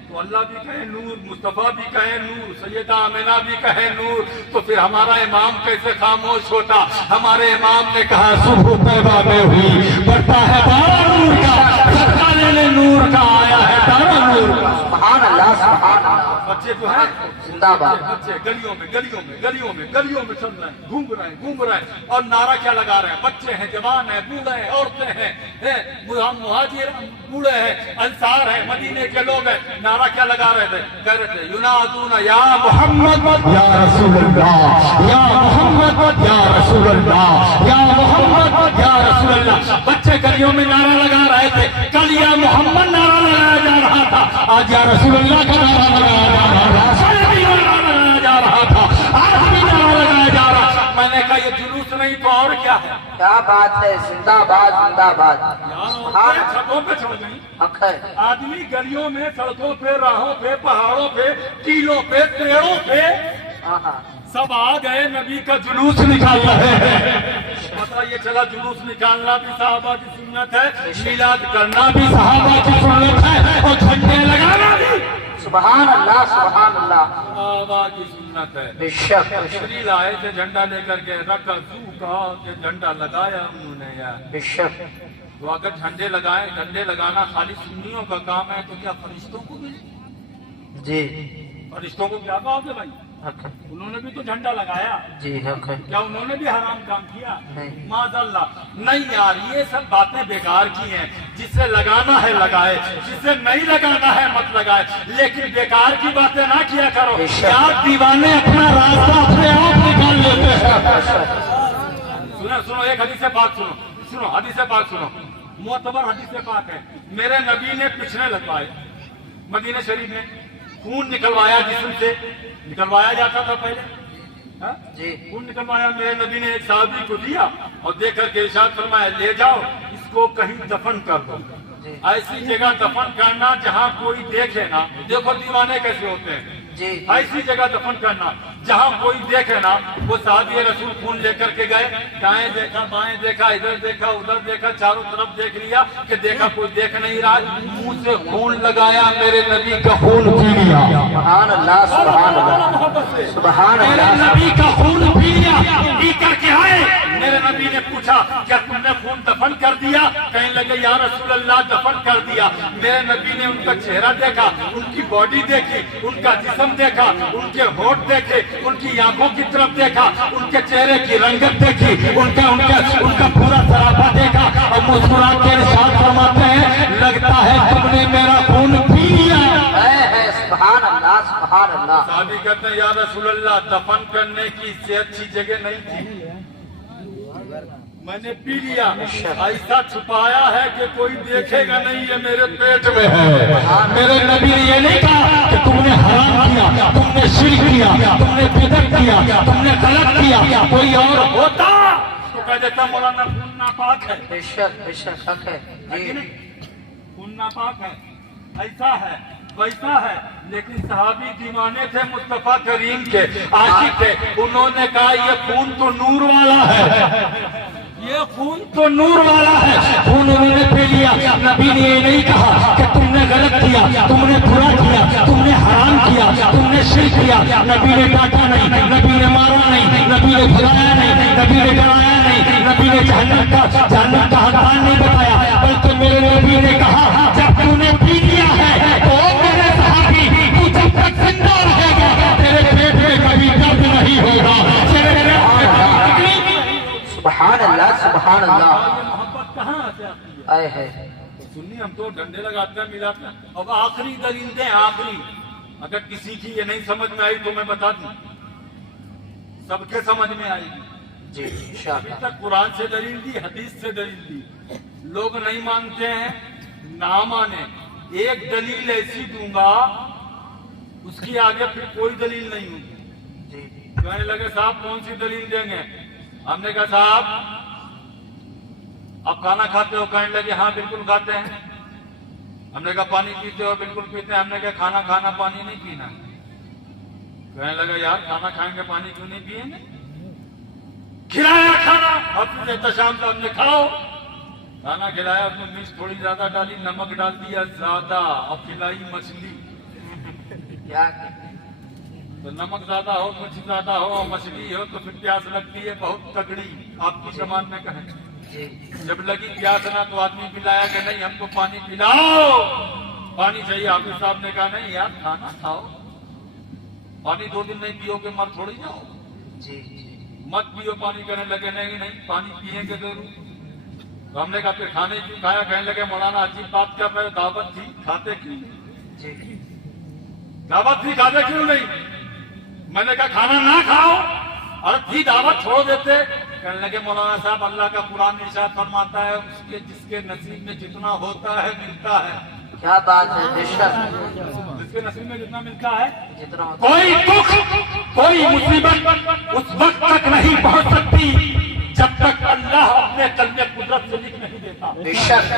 تو اللہ بھی کہے نور, مصطفیٰ بھی کہے نور, سیدہ آمنہ بھی کہے نور, تو پھر ہمارا امام کیسے خاموش ہوتا. ہمارے امام نے کہا صبح طیبہ میں ہوئی, بڑھتا ہے بارہ نور کا, سرکار نے نور کا, آیا ہے بارہ نور کا. سبحان اللہ سبحان اللہ. بچے جو ہیں زندہ باد. بچے گلیوں میں چل رہے ہیں, گھوم رہے ہیں, اور نعرہ کیا لگا رہے ہیں. بچے ہیں, جوان ہیں, بوڑھے ہیں, عورتیں ہیں, مہاجر بوڑھے ہیں, انصار ہیں, مدینے کے لوگ ہیں. نعرہ کیا لگا رہے تھے, کہہ رہے تھے ینادون یا محمد یا رسول اللہ, یا محمد یا رسول اللہ, یا محمد یا رسول اللہ. بچے گلیوں میں نعرہ لگا رہے تھے. کل یا محمد نعرہ لگایا جا رہا تھا, آج یا رسول اللہ کا نعرہ لگایا جا رہا تھا, لگایا جا رہا تھا, آج بھی نعرہ لگایا جا رہا. میں نے کہا یہ جلوس نہیں تو اور کیا ہے. کیا بات ہے. زندہ باد زندہ باد. یار چھتوں پہ چڑھ گئی, حق ہے. آدمی گلیوں میں, سڑکوں پہ, راہوں پہ, پہاڑوں پہ, ٹیلوں پہ, پیڑوں پہ ہاں ہاں. سب آ گئے, نبی کا جلوس نکال رہے ہیں. پتہ یہ چلا جلوس نکالنا بھی صحابہ کی سنت ہے، میلاد کرنا بھی صحابہ کی سنت ہے، اور جھنڈے لگانا بھی سبحان اللہ سبحان اللہ صحابہ کی سنت ہے۔ بے شک بے شک جبریل آئے تھے جھنڈا لے کر کے، رکعتو کہا کہ جھنڈا لگایا انہوں نے یار۔ بے شک تو اگر جھنڈے لگائیں، جھنڈے لگانا خالی سنیوں کا کام ہے تو کیا فرشتوں کو بھی؟ جی فرشتوں کو کیا کہو گے بھائی؟ حق ہے انہوں نے بھی تو جھنڈا لگایا، جی حق ہے کیا انہوں نے بھی حرام کام کیا؟ نہیں۔ معاذ اللہ نہیں یار، یہ سب باتیں بیکار کی ہیں۔ جسے لگانا ہے لگائے، جسے نہیں لگانا ہے مت لگائے، لیکن بیکار کی باتیں نہ کیا کرو یار، دیوانے اپنا راستہ اپنے آپ نکال لیتے ہیں۔ سنو ایک حدیث پاک سنو حدیث پاک سنو، معتبر حدیث پاک ہے۔ میرے نبی نے پچھنے لگوائے، مدینہ شریف میں خون نکلوایا، جسم سے نکلوایا جاتا تھا پہلے، جی خون نکلوایا، میرے نبی نے ایک صحابی کو دیا اور دے کر کے ارشاد فرمایا لے جاؤ اس کو کہیں دفن کر دو، ایسی جگہ دفن کرنا جہاں کوئی دیکھے نا، دیکھو دیوانے کیسے ہوتے ہیں، جی ایسی جگہ دفن کرنا جہاں کوئی دیکھے نا۔ وہ صحابی رسول خون لے کر کے گئے، دائیں دیکھا بائیں دیکھا، ادھر دیکھا ادھر دیکھا، چاروں طرف دیکھ لیا کہ دیکھا کوئی دیکھ نہیں رہا، منہ سے خون لگایا، میرے نبی کا خون پی لیا۔ سبحان اللہ سبحان اللہ محبت سے سبحان میرے اللہ نبی کا خون پی لیا، پی کر کے آئے، میرے نبی نے پوچھا کیا تم نے خون دفن کر دیا؟ کہنے لگے یا رسول اللہ دفن کر دیا۔ میرے نبی نے ان کا چہرہ دیکھا، ان کی باڈی دیکھی، ان کا جسم دیکھا، ان کے ہونٹ دیکھے، ان کی آنکھوں کی طرف دیکھا، ان کے چہرے کی رنگت دیکھی، ان کا پورا سراپا دیکھا، اور مسکرا کے ارشاد فرماتے ہیں لگتا ہے تم نے میرا خون پی لیا۔ ہے سبحان اللہ سبحان اللہ صحابی کہتے ہیں یا رسول اللہ دفن کرنے کی اس سے اچھی جگہ نہیں تھی، میں نے پی لیا، ایسا چھپایا ہے کہ کوئی دیکھے گا نہیں، یہ میرے پیٹ میں ہے۔ میرے نبی نے یہ نہیں کہا کہ تم نے حرام کیا، تم نے شرک کیا، تم نے بدعت کیا، تم نے غلط کیا، کوئی اور ہوتا تو کہہ دیتا مولانا خون ناپاک ہے، بے شک حق ہے ہے کہ جی نہیں؟ خون ناپاک ہے، ایسا ہے ویسا ہے، لیکن صحابی دیوانے تھے مصطفیٰ کریم کے، عاشق تھے، انہوں نے کہا یہ خون تو نور والا ہے، یہ خون تو نور والا ہے، خون انہوں نے پی لیا۔ نبی نے یہ نہیں کہا کہ تم نے غلط کیا، تم نے برا کیا، تم نے حرام کیا، تم نے شرک کیا، نبی نے ڈانٹا نہیں، نبی نے مارا نہیں، نبی نے بھلایا نہیں، نبی نے ڈرایا نہیں، نبی نے جہنم کا حقدار نہیں بتایا، بلکہ میرے نبی نے کہا جب تم نے پی لیا ہے تو میرے صحابی تو جب تک زندہ رہے گا تیرے پیٹ میں کبھی درد نہیں ہوگا، تیرے سبحان اللہ سبحان اللہ یہ محبت کہاں سے آتی ہے؟ آئے ہے سنی ہم تو ڈنڈے لگاتے ہیں ملاتے ہیں۔ اب آخری دلیل دیں، آخری، اگر کسی کی یہ نہیں سمجھ میں آئی تو میں بتا دوں، سب کے سمجھ میں آئے گی۔ جی ابھی انشاءاللہ تک قرآن سے دلیل دی، حدیث سے دلیل دی، لوگ نہیں مانتے ہیں، نہ مانے، ایک دلیل ایسی دوں گا اس کی آگے پھر کوئی دلیل نہیں ہوگی۔ جی کہنے لگے صاحب کون سی دلیل دیں گے؟ ہم نے کہا صاحب آپ کھانا کھاتے ہو؟ کہنے لگے ہاں بالکل کھاتے ہیں۔ ہم نے کہا پانی پیتے ہو؟ بالکل پیتے ہیں۔ ہم نے کہا کھانا کھانا پانی نہیں پینا۔ کہنے لگا یار کھانا کھائیں گے پانی کیوں نہیں پیئیں گے؟ کھلایا کھانا، اب احتشام سے ہم نے کھاؤ، کھانا کھلایا، اس میں مرچ تھوڑی زیادہ ڈالی، نمک ڈال دیا زیادہ، اور کھلائی مچھلی، کیا تو نمک زیادہ ہو، مرچ زیادہ ہو اور مچھلی ہو تو پھر پیاس لگتی ہے بہت تگڑی، آپ کی زبان میں کہیں۔ جی جب لگی پیاس نہ تو آدمی پلایا کہ نہیں ہم کو پانی پلاؤ، پانی چاہیے۔ حافظ صاحب نے کہا نہیں یار کھانا کھاؤ، پانی 2 دن نہیں پیو گے مر تھوڑی جاؤ، جی مت پیو پانی۔ کہنے لگے نہیں پانی پیئیں گے ضرور۔ تو ہم نے کہا پھر کھانے کیوں کھایا؟ کہنے لگے مولانا عجیب بات کر رہے، دعوت تھی کھاتے کیوں نہیں؟ جی دعوت تھی کھاتے کیوں نہیں؟ میں نے کہا کھانا نہ کھاؤ، اور تھی دعوت چھوڑ دیتے۔ کہنے لگے مولانا صاحب اللہ کا قرآن ارشاد فرماتا ہے جس کے نصیب میں جتنا ہوتا ہے ملتا ہے، کیا بات ہے بے شک جس کے نصیب میں جتنا ملتا ہے۔ جتنا ہوتا کوئی دکھ کوئی مصیبت اس وقت تک نہیں پہنچ سکتی جب تک اللہ اپنے قلب قدرت سے لکھ نہیں دیتا، بے شک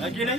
ہے کہ نہیں؟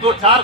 2-4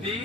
3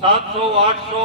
700-800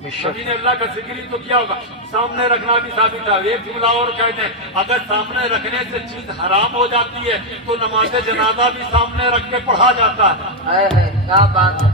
نبی نے اللہ کا ذکر ہی تو کیا ہوگا. سامنے رکھنا بھی ثابت ہے. ایک جملہ اور کہتے ہیں اگر سامنے رکھنے سے چیز حرام ہو جاتی ہے تو نماز جنازہ بھی سامنے رکھ کے پڑھا جاتا ہے. کیا بات ہے.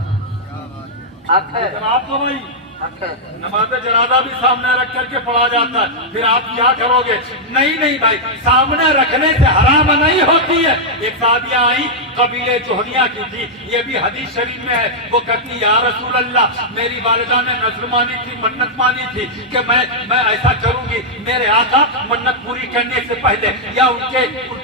حق ہے. آپ کو بھائی حق ہے. نماز جنازہ بھی سامنے رکھ کر کے پڑھا جاتا ہے. پھر آپ کیا کرو گے؟ نہیں بھائی، سامنے رکھنے سے حرام نہیں ہوتی ہے. ایک صحابیہ آئی قبیلے جوہنیہ کی تھی، یہ بھی حدیث شریف میں ہے. وہ کہتی یا رسول اللہ، میری والدہ نے نذر مانی تھی، منت مانی تھی کہ میں ایسا کروں گی. میرے آقا منت پوری کرنے سے پہلے یا ان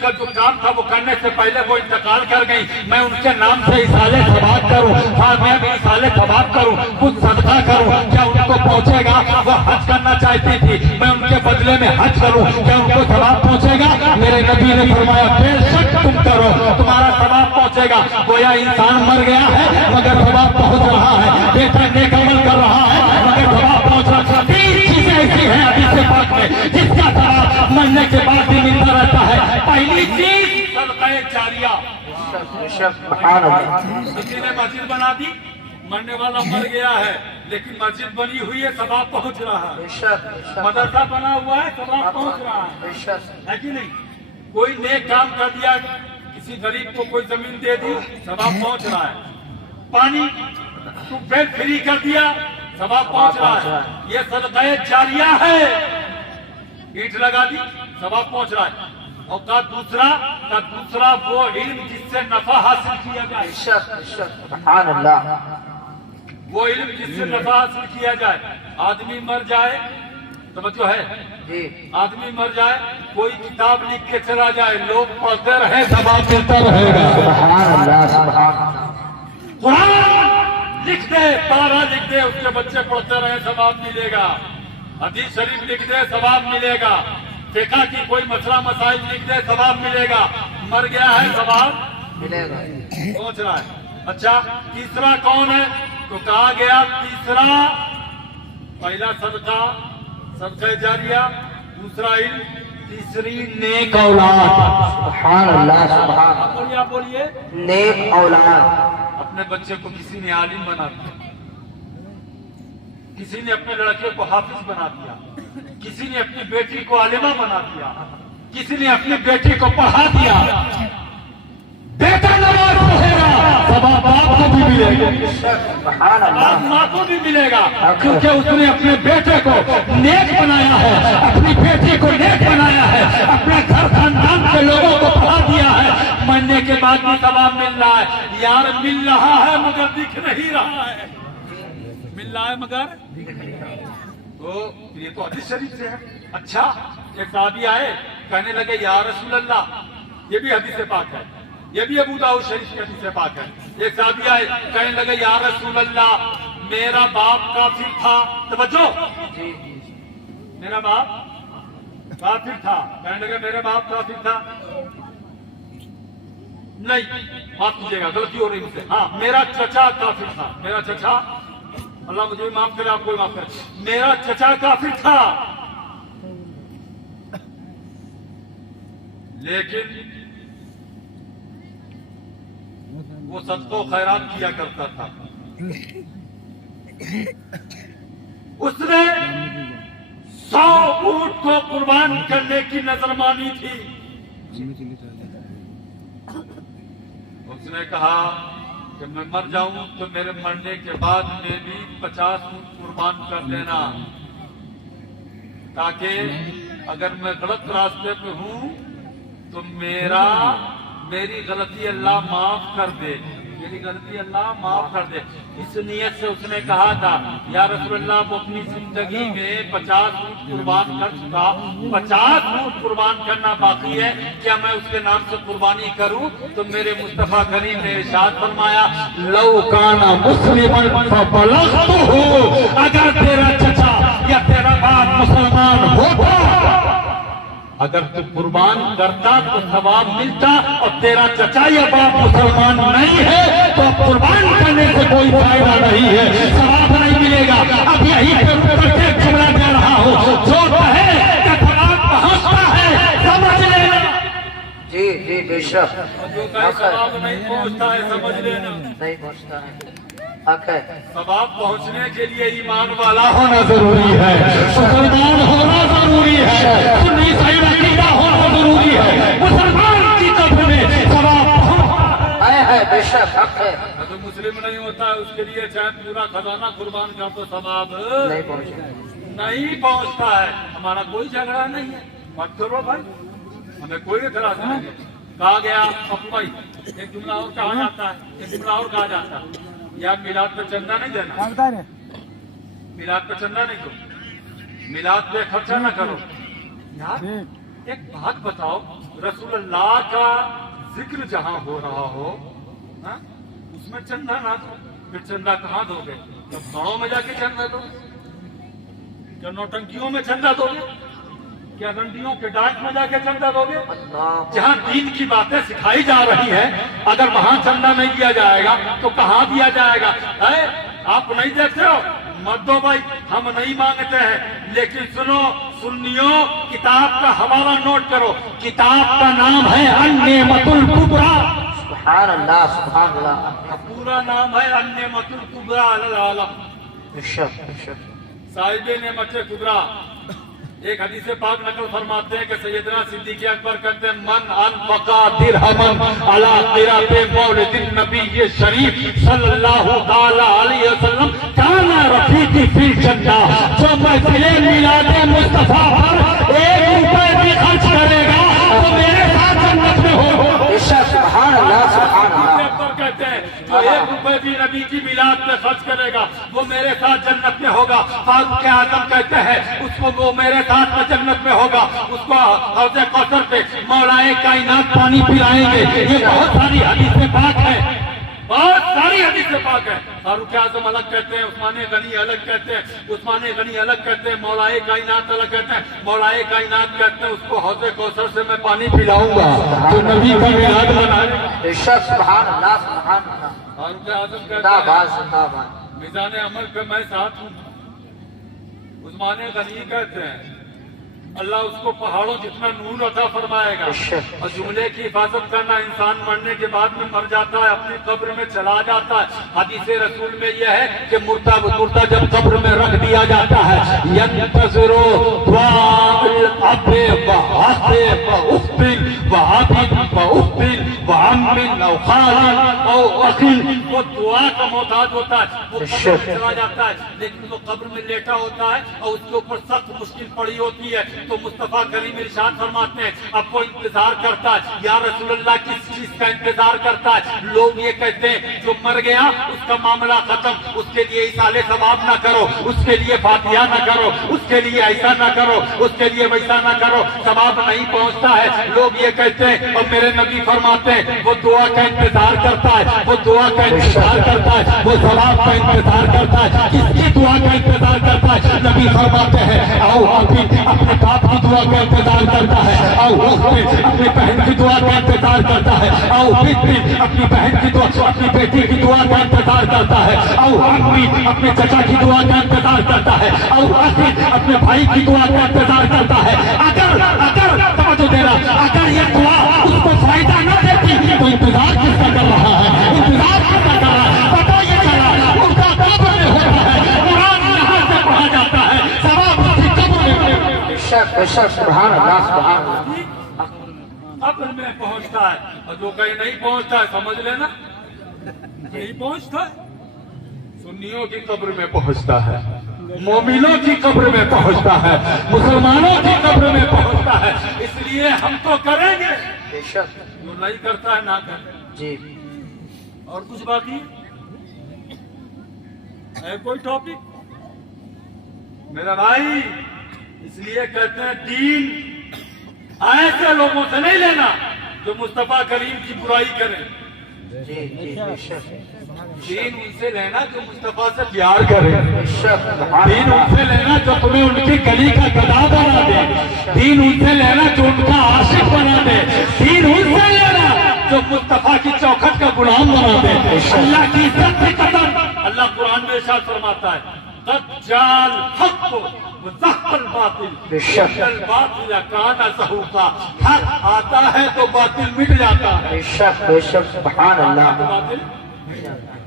کا جو کام تھا وہ کرنے سے پہلے وہ انتقال کر گئی. میں ان کے نام سے اصالے ثواب کروں. ہاں میں بھی اصالے ثواب کروں، کچھ صدقہ کروں. کیا ان کو پہنچے گا؟ وہ حج کرنا چاہتی تھی، میں ان کے بدلے میں حج کروں، کیا ان کو ثواب پہنچے گا؟ میرے نبی نے فرمایا بے شک تم کرو، تمہارا ثواب پہنچے گا. گویا انسان مر گیا ہے مگر ثواب پہنچ رہا ہے. بیٹا نیک عمل کر رہا ہے مگر ثواب پہنچ رہا ہے. 3 چیزیں ایسی ہیں حدیث پاک میں جس کا ثواب مرنے کے بعد بھی ملتا رہتا ہے. پہلی چیز صدقہ جاریہ. کسی نے مسجد بنا دی، مرنے والا مر گیا ہے لیکن مسجد بنی ہوئی ہے، ثواب پہنچ رہا ہے. مدرسہ بنا ہوا ہے، ثواب پہنچ رہا ہے کہ نہیں؟ کوئی نیک کام کر دیا، کسی غریب کو کوئی زمین دے دی، ثواب پہنچ رہا ہے. پانی ٹیوب ویل فری کر دیا، ثواب پہنچ رہا ہے. یہ صدقہ جاریہ ہے. اینٹ لگا دی، ثواب پہنچ رہا ہے. اور کا دوسرا وہ علم جس سے نفع حاصل کیا جائے. سبحان اللہ. وہ علم جس سے نفع حاصل کیا جائے. آدمی مر جائے، توجہ ہے جی. آدمی مر جائے، کوئی کتاب لکھ کے چلا جائے، لوگ پڑھتے رہے، ثواب ملتا رہے گا. سبحان اللہ. سبحان اللہ. قرآن لکھ دے، پارا لکھ دے، اس کے بچے پڑھتے رہے، ثواب ملے گا. حدیث شریف لکھ دے، ثواب ملے گا. فقہ کی کوئی مسئلہ مسائل لکھ دے، ثواب ملے گا. مر گیا ہے، ثواب ملے گا. پہنچ رہا ہے. اچھا تیسرا کون ہے؟ تو کہا گیا تیسرا، پہلا صدقہ جاریہ، دوسرا علم، تیسری نیک اولاد. سبحان اللہ. سبحان اللہ. بولیے آپ بولیے. نیک اولاد. اپنے بچے کو کسی نے عالم بنا دیا، کسی نے اپنے لڑکے کو حافظ بنا دیا، کسی نے اپنی بیٹی کو عالمہ بنا دیا، کسی نے اپنی بیٹی کو پڑھا دیا. بیٹا نماز پڑھے گا، ثواب باپ کو بھی ملے گا، سبحان اللہ. ماں کو بھی ملے گا، کیونکہ اس نے اپنے بیٹے کو نیک بنایا ہے، اپنی بیٹی کو نیک بنایا ہے، اپنے گھر خاندان کے لوگوں کو پڑھا دیا ہے. مرنے کے بعد بھی ثواب مل رہا ہے. یار مل رہا ہے مگر دکھ نہیں رہا ہے. مل رہا ہے مگر تو یہ تو حدیث شریف سے ہے. اچھا ایک صحابی آئے، کہنے لگے یا رسول اللہ، یہ بھی حدیث پاک ہے، یہ بھی ابو داؤد شریف کی حدیث پاک ہے. ایک صحابی آئے، کہنے لگے یا رسول اللہ، میرا باپ کافر تھا. توجہ، میرا باپ کافر تھا. کہنے لگے میرے باپ کافر تھا. نہیں، معاف کیجیے گا، غلطی ہو رہی مجھ سے. ہاں، میرا چچا کافر تھا. میرا چچا، اللہ مجھے بھی معاف کرے، آپ کو بھی معاف کرے. میرا چچا کافر تھا لیکن وہ صدقہ و خیرات کیا کرتا تھا. اس نے 100 اونٹ کو قربان کرنے کی نظر مانی تھی. اس نے کہا کہ میں مر جاؤں تو میرے مرنے کے بعد میں بھی 50 اونٹ قربان کر دینا، تاکہ اگر میں غلط راستے پہ ہوں تو میری غلطی اللہ معاف کر دے، میری غلطی اللہ معاف کر دے. اس نیت سے اس نے کہا تھا یا رسول اللہ، وہ اپنی زندگی میں 50 اونٹ قربان کر چکا، 50 اونٹ قربان کرنا باقی ہے، کیا میں اس کے نام سے قربانی کروں؟ تو میرے مصطفیٰ کریم نے ارشاد فرمایا لو کان مسلماً فبلغتہ، اگر تیرا چچا یا تیرا باپ مسلمان ہوتا، اگر تو قربان کرتا تو ثواب ملتا، اور تیرا چچا یا باپ مسلمان نہیں ہے تو قربان کرنے سے کوئی فائدہ نہیں ہے، ثواب نہیں ملے گا. اب یہی پرفیکٹ جملہ دے رہا ہوں، جو کہے کہ ثواب پہنچتا ہے سمجھ لینا. جی جی بے شک. جو کہے ثواب نہیں پہنچتا ہے سمجھ لینا. نہیں پہنچتا ہے. حق ہے سواب پہنچنے کے لیے ایمان والا ہونا ضروری ہے، مسلمان ہونا ضروری ہے، سنی صحیح عقیدہ ہونا ضروری ہے، مسلمان کی قبر میں ثواب ہے بے شک حق ہے اگر مسلم نہیں ہوتا ہے اس کے لیے چاہے پورا خزانہ قربان کر تو ثواب نہیں پہنچے نہیں پہنچتا ہے۔ ہمارا کوئی جھگڑا نہیں ہے، مت کرو بھائی، ہمیں کوئی اعتراض نہیں ہے۔ کہا گیا ابو بھائی ایک جملہ اور کہا جاتا ہے، ایک جملہ اور کہا جاتا ہے، یا میلاد پہ چندہ نہیں دینا، میلاد پہ چندہ نہیں دو، میلاد پہ خرچہ نہ کرو۔ یار ایک بات بتاؤ، رسول اللہ کا ذکر جہاں ہو رہا ہو ہاں، اس میں چندہ نہ دو، پھر چندہ کہاں دو گے؟ جب گاؤں میں جا کے چندہ دو، کیا نوٹنکیوں میں چندہ دو گے؟ کیا رنڈیوں کے ڈانٹ میں جا کے چندہ دو گے؟ اللہ جہاں دین کی باتیں سکھائی جا رہی ہیں اگر وہاں چندہ نہیں دیا جائے گا تو کہاں دیا جائے گا؟ آپ نہیں دیکھتے ہو؟ مت دو بھائی، ہم نہیں مانگتے ہیں، لیکن سنو سنیوں، کتاب کا حوالہ نوٹ کرو، کتاب کا نام ہے النعمت الکبریٰ، سبحان اللہ سبحان اللہ پورا نام ہے النعمت الکبریٰ علی العالم، بے شک بے شک صاحب نعمت کبریٰ۔ ایک حدیث پاک نقل فرماتے ہیں کہ سیدنا صدیق اکبر کہتے ہیں من انفقا درہما علی قراۃ مولد النبی شریف صلی اللہ تعالی علیہ وسلم کان رفیقی فی الجنہ، جو محفل میلاد مصطفیٰ پر 1 روپے بھی خرچ کرے گا تو میرے ساتھ جنت میں ہوگا۔ بے شک سبحان اللہ سبحان اللہ اکبر کہتے ہیں جو 1 روپے بھی نبی کی میلاد پہ خرچ کرے گا وہ میرے ساتھ جنت میں ہوگا۔ فاروق اعظم کہتے ہیں اس کو وہ میرے ساتھ میں جنت میں ہوگا، اس کو حوض کوثر پہ مولا کائنات پانی پلائیں گے۔ یہ بہت ساری حدیث پاک ہے، بہت ساری حدیث پاک ہے۔ فاروق اعظم الگ کہتے ہیں، عثمان غنی الگ کہتے ہیں، عثمان غنی الگ کہتے ہیں، مولا کائنات الگ کہتے ہیں، مولا کائنات کہتے ہیں اس کو حوض کوثر سے میں پانی پلاؤں گا جو نبی کا میلاد منائے۔ بے شک سبحان اللہ سبحان اللہ فاروق اعظم کہتے زندہ ہیں باد زندہ باد میزان عمل پہ میں ساتھ ہوں۔ عثمان غنی کہتے ہیں اللہ اس کو پہاڑوں جتنا نور عطا فرمائے گا، اور جملے کی حفاظت کرنا، انسان مرنے کے بعد میں مر جاتا ہے، اپنی قبر میں چلا جاتا ہے۔ حدیث رسول میں یہ ہے کہ مردہ جب قبر میں رکھ دیا جاتا ہے ینتظروا دعاء الاب وحق واخت وعبد واخت وعم او خال او اخ، وہ دعا کا محتاج ہوتا ہے، وہ قبر میں چلا جاتا ہے، لیکن وہ قبر میں لیٹا ہوتا ہے اور اس کے اوپر سخت مشکل پڑی ہوتی ہے، تو مصطفیٰ کریم ارشاد فرماتے ہیں اب وہ انتظار کرتا ہے، یا رسول اللہ کس چیز کا انتظار کرتا ہے؟ لوگ یہ کہتے ہیں جو مر گیا اس کا معاملہ ختم، اس کے لیے اصالے ثواب نہ کرو، اس کے لیے فاتحہ نہ کرو، اس کے لیے ایسا نہ کرو، اس کے لیے ویسا نہ کرو، ثواب نہیں پہنچتا ہے۔ لوگ یہ کہتے ہیں اور میرے نبی فرماتے ہیں وہ دعا کا انتظار کرتا ہے، وہ دعا کا انتظار کرتا ہے، وہ ثواب کا انتظار کرتا ہے، کس کی دعا کا انتظار کرتا ہے؟ نبی فرماتے ہیں آؤ اپنے باپ کی دعا کا انتظار کرتا ہے، آؤ اپنی بہن کی دعا کا انتظار کرتا ہے، آؤ اپنی بہن کی دعا، اپنی بیٹی کی دعا کا انتظار کرتا ہے، آؤ امی اپنے چچا کی دعا کا انتظار کرتا ہے، آؤ اخی اپنے بھائی کی دعا کا انتظار کرتا ہے۔ اگر توجہ دینا، اگر یہ دعا اس کو فائدہ نہ دیتی تو انتظار کس کا کر رہا ہے؟ انتظار کس کا کر رہا ہے؟ پتہ یہ چلا ان کا قبر میں ہوتا ہے، قرآن یہاں سے پڑھا جاتا ہے، ثواب اس کی قبر میں بے شک سبحان اللہ سبحان اللہ قبر میں پہنچتا ہے، اور جو کہیں نہیں پہنچتا ہے سمجھ لینا نہیں پہنچتا ہے۔ سنیوں کی قبر میں پہنچتا ہے، مومنوں کی قبر میں پہنچتا ہے، مسلمانوں کی قبر میں پہنچتا ہے، اس لیے ہم تو کریں گے، بے شک جو نہیں کرتا ہے نہ کرے۔ جی اور کچھ باقی ہے کوئی ٹاپک میرا بھائی؟ اس لیے کہتے ہیں دین ایسے لوگوں سے نہیں لینا جو مصطفیٰ کریم کی برائی کریں، جی بے شک دین ان سے لینا جو مصطفیٰ سے پیار کرے، بے شک دین ان سے لینا جو تمہیں ان کی گلی کا گدا بنا دے، دین ان سے لینا جو ان کا عاشق بنا دے، دین ان سے لینا جو مصطفیٰ کی چوکھٹ کا غلام بنا دے۔ اللہ کی عزت سے قدر، اللہ قرآن میں ارشاد فرماتا ہے قد جاء الحق وزهق الباطل ان الباطل كان زهوقا، حق آتا ہے تو باطل مٹ جاتا ہے، بے شک سبحان اللہ باطل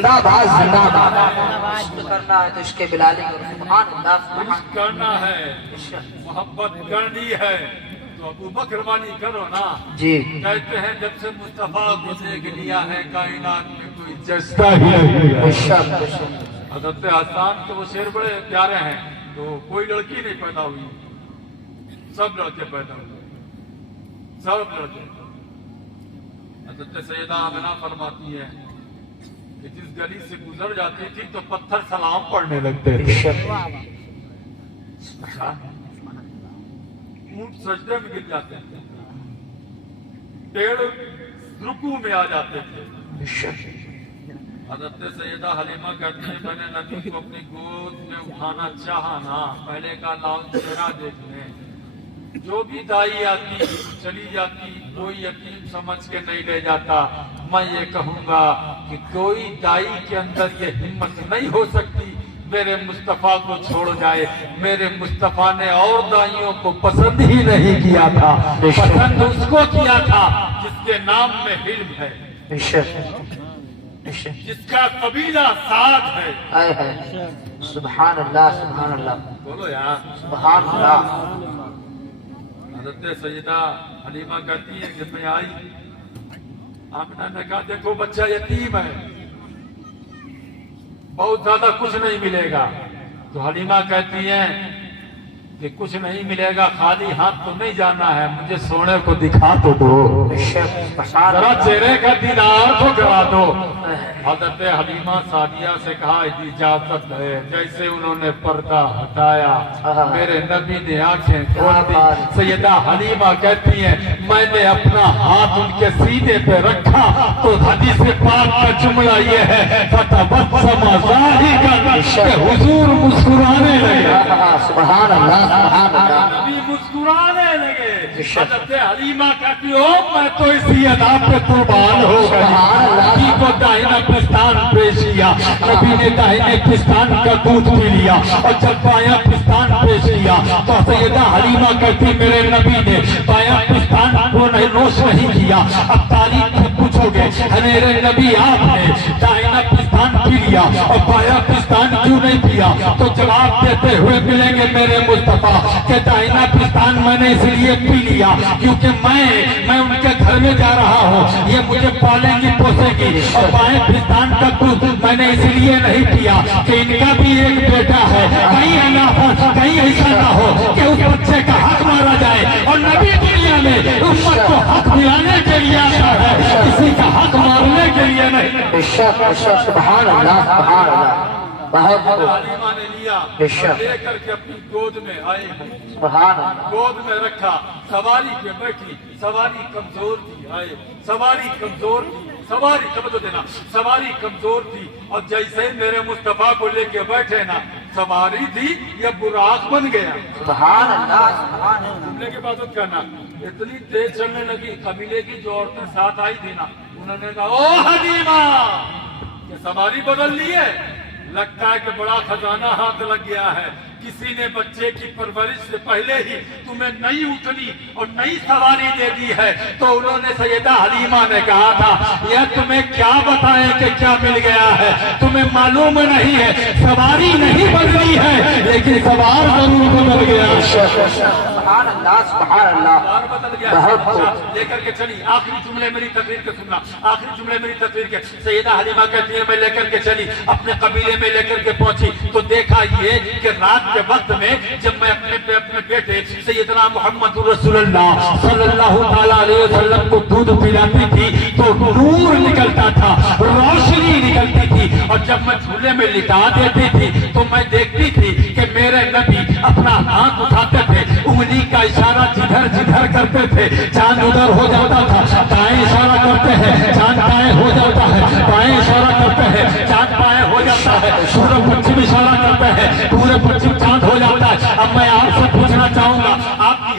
زندہ باد زندہ باد عشق کرنا ہے تو عشق بلالی کرو سبحان اللہ سبحان عشق کرنا ہے محبت کرنی ہے تو ابو بکر والی کرو نا جی کہتے ہیں جب سے مصطفیٰ کو دیکھ لیا ہے کائنات میں کوئی جستا ہی نہیں ہے بے شک بے شک حضرت حسان کے وہ شعر بڑے پیارے ہیں تو کوئی لڑکی نہیں پیدا ہوئی سب لڑکے پیدا ہوئے سب لڑکے حضرت سیدہ آمنہ فرماتی ہے کہ جس گلی سے گزر جاتی تھی تو پتھر سلام پڑھنے لگتے بے تھے شک اونٹ سجدے میں گر جاتے تھے پیڑ رکوع میں آ جاتے تھے بے شک حضرت سیدہ حلیمہ کہتی ہیں میں نے نبی کو اپنی گود میں اٹھانا چاہا نا پہلے کا لاؤ چہرہ دیکھ لیں جو بھی دائی آتی چلی جاتی کوئی یتیم سمجھ کے نہیں لے جاتا میں یہ کہوں گا کہ کوئی دائی کے اندر یہ ہمت نہیں ہو سکتی میرے مصطفیٰ کو چھوڑ جائے میرے مصطفیٰ نے اور دائیوں کو پسند ہی نہیں کیا تھا پسند اس کو کیا تھا جس کے نام میں علم ہے بے شک بے شک جس کا قبیلہ ساتھ ہے ہائے ہائے سبحان اللہ سبحان اللہ بولو یار سبحان اللہ حضرت سیدہ حلیمہ کہتی ہے کہ میں آئی آمنہ نے کہا دیکھو بچہ یتیم ہے بہت زیادہ کچھ نہیں ملے گا تو حلیمہ کہتی ہیں کہ کچھ نہیں ملے گا خالی ہاتھ تو نہیں جانا ہے مجھے سونے کو دکھا تو دو بے شک سبحان ذرا اللہ چہرے کا دیدار تو کرا دو حضرت حلیمہ سعدیہ سے کہا اجازت ہے جیسے انہوں نے پردہ ہٹایا میرے نبی نے آنکھیں کھول دی سیدہ حلیمہ کہتی ہیں میں نے اپنا ہاتھ ان کے سینے پہ رکھا تو حدیث پاک کا جملہ یہ ہے فتبسم ضاحکا کہ حضور مسکرانے لگے سبحان اللہ سبحان اللہ نبی مسکرانے لگے حضرت حلیمہ کہتی ہو میں تو اسی ادا پہ قربان ہو گئی نبی کو داہنا پستان پیش کیا نبی نے داہنے پستان کا دودھ پی لیا اور جب بایاں پستان پیش کیا تو سیدہ حلیمہ کہتی میرے نبی نے بایاں پستان کو نوش نہیں کیا اب تعلیم سے پوچھو گے میرے نبی آپ نے داہنا پستان پی لیا اور بایاں پستان کیوں نہیں پیا تو جواب دیتے ہوئے ملیں گے میرے مصطفیٰ کہ داہنا پستان میں نے اس لیے پی لیا کیونکہ میں ان کے گھر میں جا رہا ہوں یہ مجھے پالیں گی پوسیں گی اور بائیں پستان کا دودھ میں نے اس لیے نہیں پیا کہ ان کا بھی ایک بیٹا ہے کہیں ایسا نہ ہو کہ اس بچے کا حق مارا جائے اور نبی دنیا میں امت کو حق دلانے کے لیے آتا ہے کسی کا حق مارنے کے لیے نہیں بے شک سبحان اللہ سبحان اللہ بہت خوب حلیمہ نے لیا بے شک لے کر کے اپنی گود میں آئے ہیں سبحان اللہ گود میں رکھا سواری پہ بیٹھی سواری کمزور تھی آئے سواری کمزور تھی سواری توجہ دینا سواری کمزور تھی اور جیسے ہی میرے مصطفیٰ کو لے کے بیٹھے نا سواری تھی یا براق بن گیا سبحان اللہ سبحان اللہ جملے کی عبادت کرنا اتنی تیز چلنے لگی قبیلے کی جو عورتیں ساتھ آئی تھی نا انہوں نے کہا او حلیمہ کہ سواری بدل لی ہے لگتا ہے کہ بڑا خزانہ ہاتھ لگ گیا ہے کسی نے بچے کی پرورش سے پہلے ہی تمہیں نئی اٹھنی اور نئی سواری دے دی ہے تو انہوں نے سیدہ حلیمہ نے کہا تھا یہ تمہیں کیا بتائیں کہ کیا مل گیا ہے تمہیں معلوم نہیں ہے سواری نہیں بدلی ہے لیکن سوار ضرور بدل گیا سبحان اللہ سبحان اللہ سوار بدل گیا بہت خوب لے کر کے چلی آخری جملے میری تقریر کے سننا آخری جملے میری تقریر کے سیدہ حلیمہ کہتی ہے میں لے کر کے چلی اپنے قبیلے میں لے کر کے پہنچی تو دیکھا یہ کہ رات کے وقت میں جب میں اپنے بیٹے سیدنا محمد رسول اللہ صلی اللہ تعالیٰ علیہ وسلم کو دودھ پلاتی تھی تو نور نکلتا تھا روشنی نکلتی تھی اور جب میں جھولے میں لٹا دیتی تھی تو میں دیکھتی تھی کہ میرے نبی اپنا ہاتھ اٹھاتے تھے انگلی کا اشارہ جدھر جدھر کرتے تھے چاند ادھر ہو جاتا تھا دائیں اشارہ کرتے ہیں چاند دائیں ہو جاتا ہے بائیں اشارہ کرتے ہیں چاند بائیں ہو جاتا ہے پورب پچھم اشارہ کرتے ہیں پورے پچھم چاند ہو جاتا ہے اب میں آپ سے پوچھنا چاہوں گا آپ کی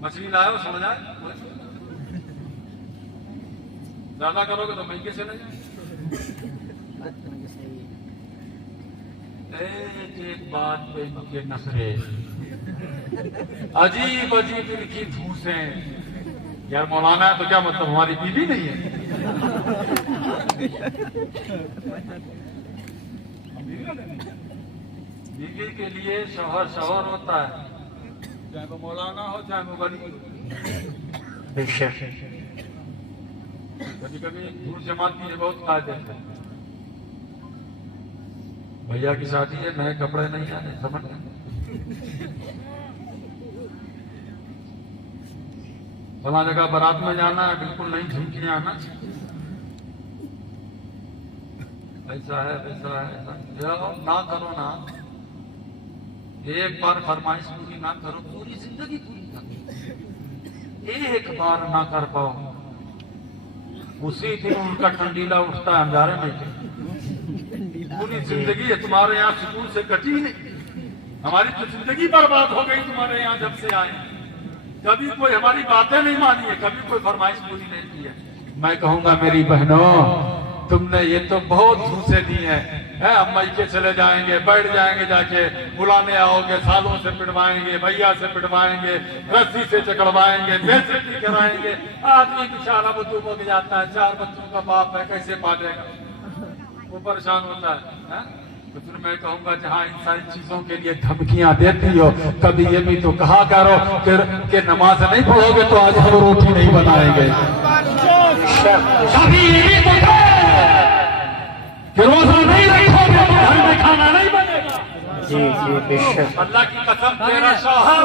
مچھلی لائے ہو سمجھ آئے زیادہ کرو گے تو مہنگے سے نہیں ایک بات پہ ان کے نخرے عجیب عجیب ان کی دھوسیں یار مولانا ہے تو کیا مطلب ہماری بیوی نہیں ہے بیوی کے لیے شوہر شوہر ہوتا ہے چاہے وہ مولانا ہو چاہے وہ ولی کبھی کبھی دور جماعت کی بہت قاعدے ہیں بھیا کی شادی ہے نئے کپڑے نہیں آنے سمجھ فلاں جگہ بارات میں جانا ہے بالکل نہیں جھمکیاں آنا ایسا ہے ویسا ہے نہ کرو نا ایک بار فرمائش پوری نہ کرو پوری زندگی پوری کرو ایک بار نہ کر پاؤ اسی دن ان کا ٹھنڈیلا اٹھتا ہے انجارے میں پوری زندگی ہے تمہارے یہاں سکون سے کٹی نہیں ہماری تو زندگی برباد ہو گئی تمہارے یہاں جب سے آئے کبھی کوئی ہماری باتیں نہیں مانی ہے کبھی کوئی فرمائش پوری نہیں کی ہے میں کہوں گا میری بہنوں تم نے یہ تو بہت دھوسے دی ہیں ہم مائکے چلے جائیں گے بیٹھ جائیں گے جا کے بلانے آؤ گے سالوں سے پٹوائیں گے بھیا سے پٹوائیں گے رسی سے چکڑوائیں گے بےزتی کرائیں گے آدمی بیچارہ بدو ہو جاتا ہے 4 بچوں کا باپ ہے کیسے پالے گا وہ پریشان ہوتا ہے تو پھر میں کہوں گا جہاں ان ساری چیزوں کے لیے دھمکیاں دیتی ہو کبھی یہ بھی تو کہا کرو کہ نماز نہیں پڑھو گے تو آج ہم روٹی نہیں بنائیں گے کبھی یہ بھی تو کہ روزہ نہیں رکھو گے تو گھر میں کھانا نہیں بنے گا اللہ کی قسم تیرا شوہر